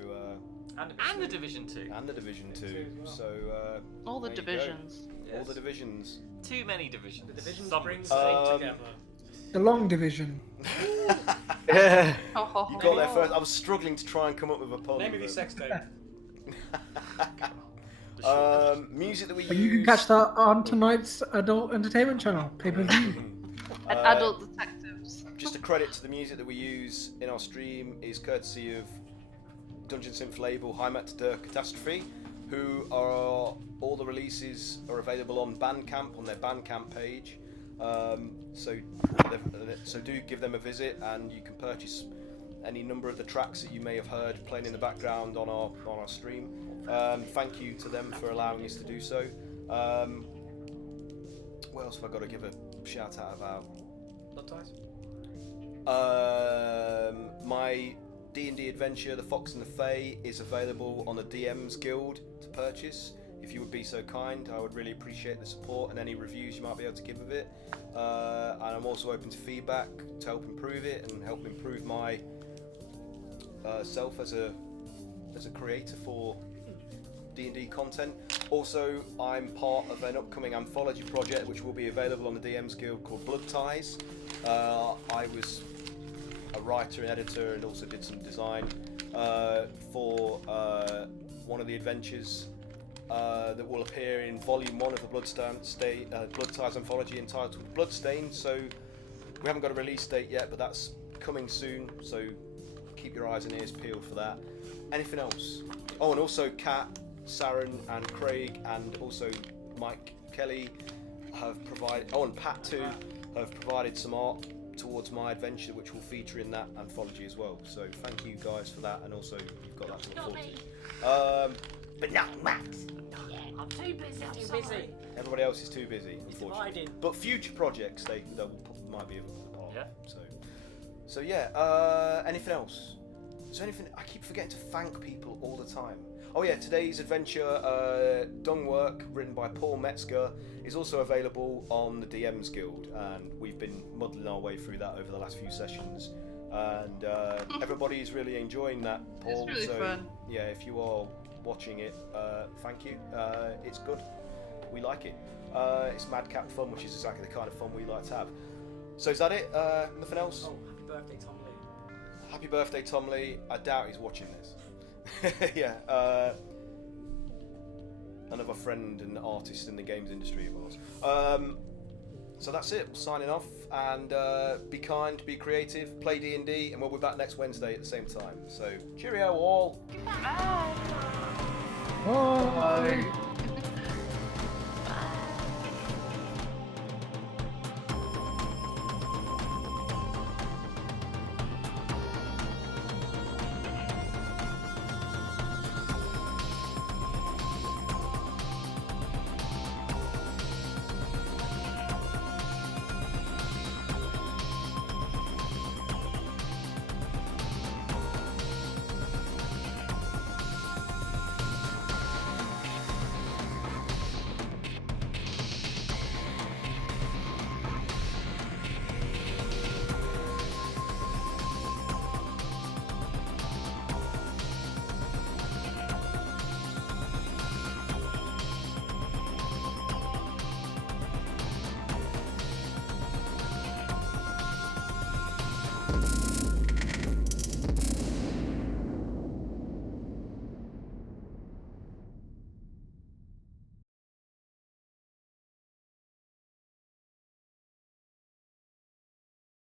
And the Division 2. and the Division 2. So All the there you go. divisions. All the divisions. Too many divisions. The division Some brings would say. us together. The long division. Oh, You got there first. I was struggling to try and come up with a pun. Name of your sex tape. Music that we But use. you can catch that on tonight's adult entertainment channel, pay-per-view. And adult detectives. Just a credit to the music that we use in our stream is courtesy of Dungeon Synth label HEIMAT DER KATASTROPHE, who are all the releases are available on Bandcamp on their Bandcamp page. So do give them a visit, and you can purchase any number of the tracks that you may have heard playing in the background on our stream. Thank you to them for allowing us to do so. What else have I got to give a shout out about? Blood ties? My D&D adventure, The Fox and the Fae, is available on the DM's Guild to purchase. If you would be so kind, I would really appreciate the support and any reviews you might be able to give of it. And I'm also open to feedback to help improve it and help improve my self as a creator for D&D content. Also, I'm part of an upcoming anthology project which will be available on the DM's Guild called Blood Ties. I was a writer and editor and also did some design for one of the adventures that will appear in Volume 1 of the Blood Ties anthology entitled Bloodstain. So we haven't got a release date yet, but that's coming soon, so keep your eyes and ears peeled for that. Anything else? Oh, and also Kat, Saren and Craig and also Mike Kelly have provided, and Pat too, have provided some art towards my adventure which will feature in that anthology as well. So thank you guys for that, and also you've got that to look forward to. But not Max. Yeah, I'm too busy. I'm Too sorry. busy. Everybody else is too busy, He's unfortunately. divided. But future projects they might be a part. Yeah. So yeah. Anything else? Is there anything? I keep forgetting to thank people all the time. Oh yeah, today's adventure, DUNG WORK, written by Paul Metzger, is also available on the DM's Guild, and we've been muddling our way through that over the last few sessions, and everybody's really enjoying that, Paul. It's really fun. Yeah, if you are watching it, thank you. It's good. We like it. It's madcap fun, which is exactly the kind of fun we like to have. So is that it? Nothing else? Oh, happy birthday, Tom Lee. Happy birthday, Tom Lee. I doubt he's watching this. Yeah, another friend and artist in the games industry of ours. So that's it. We're signing off, and be kind, be creative, play D&D, and we'll be back next Wednesday at the same time. So cheerio all. Bye.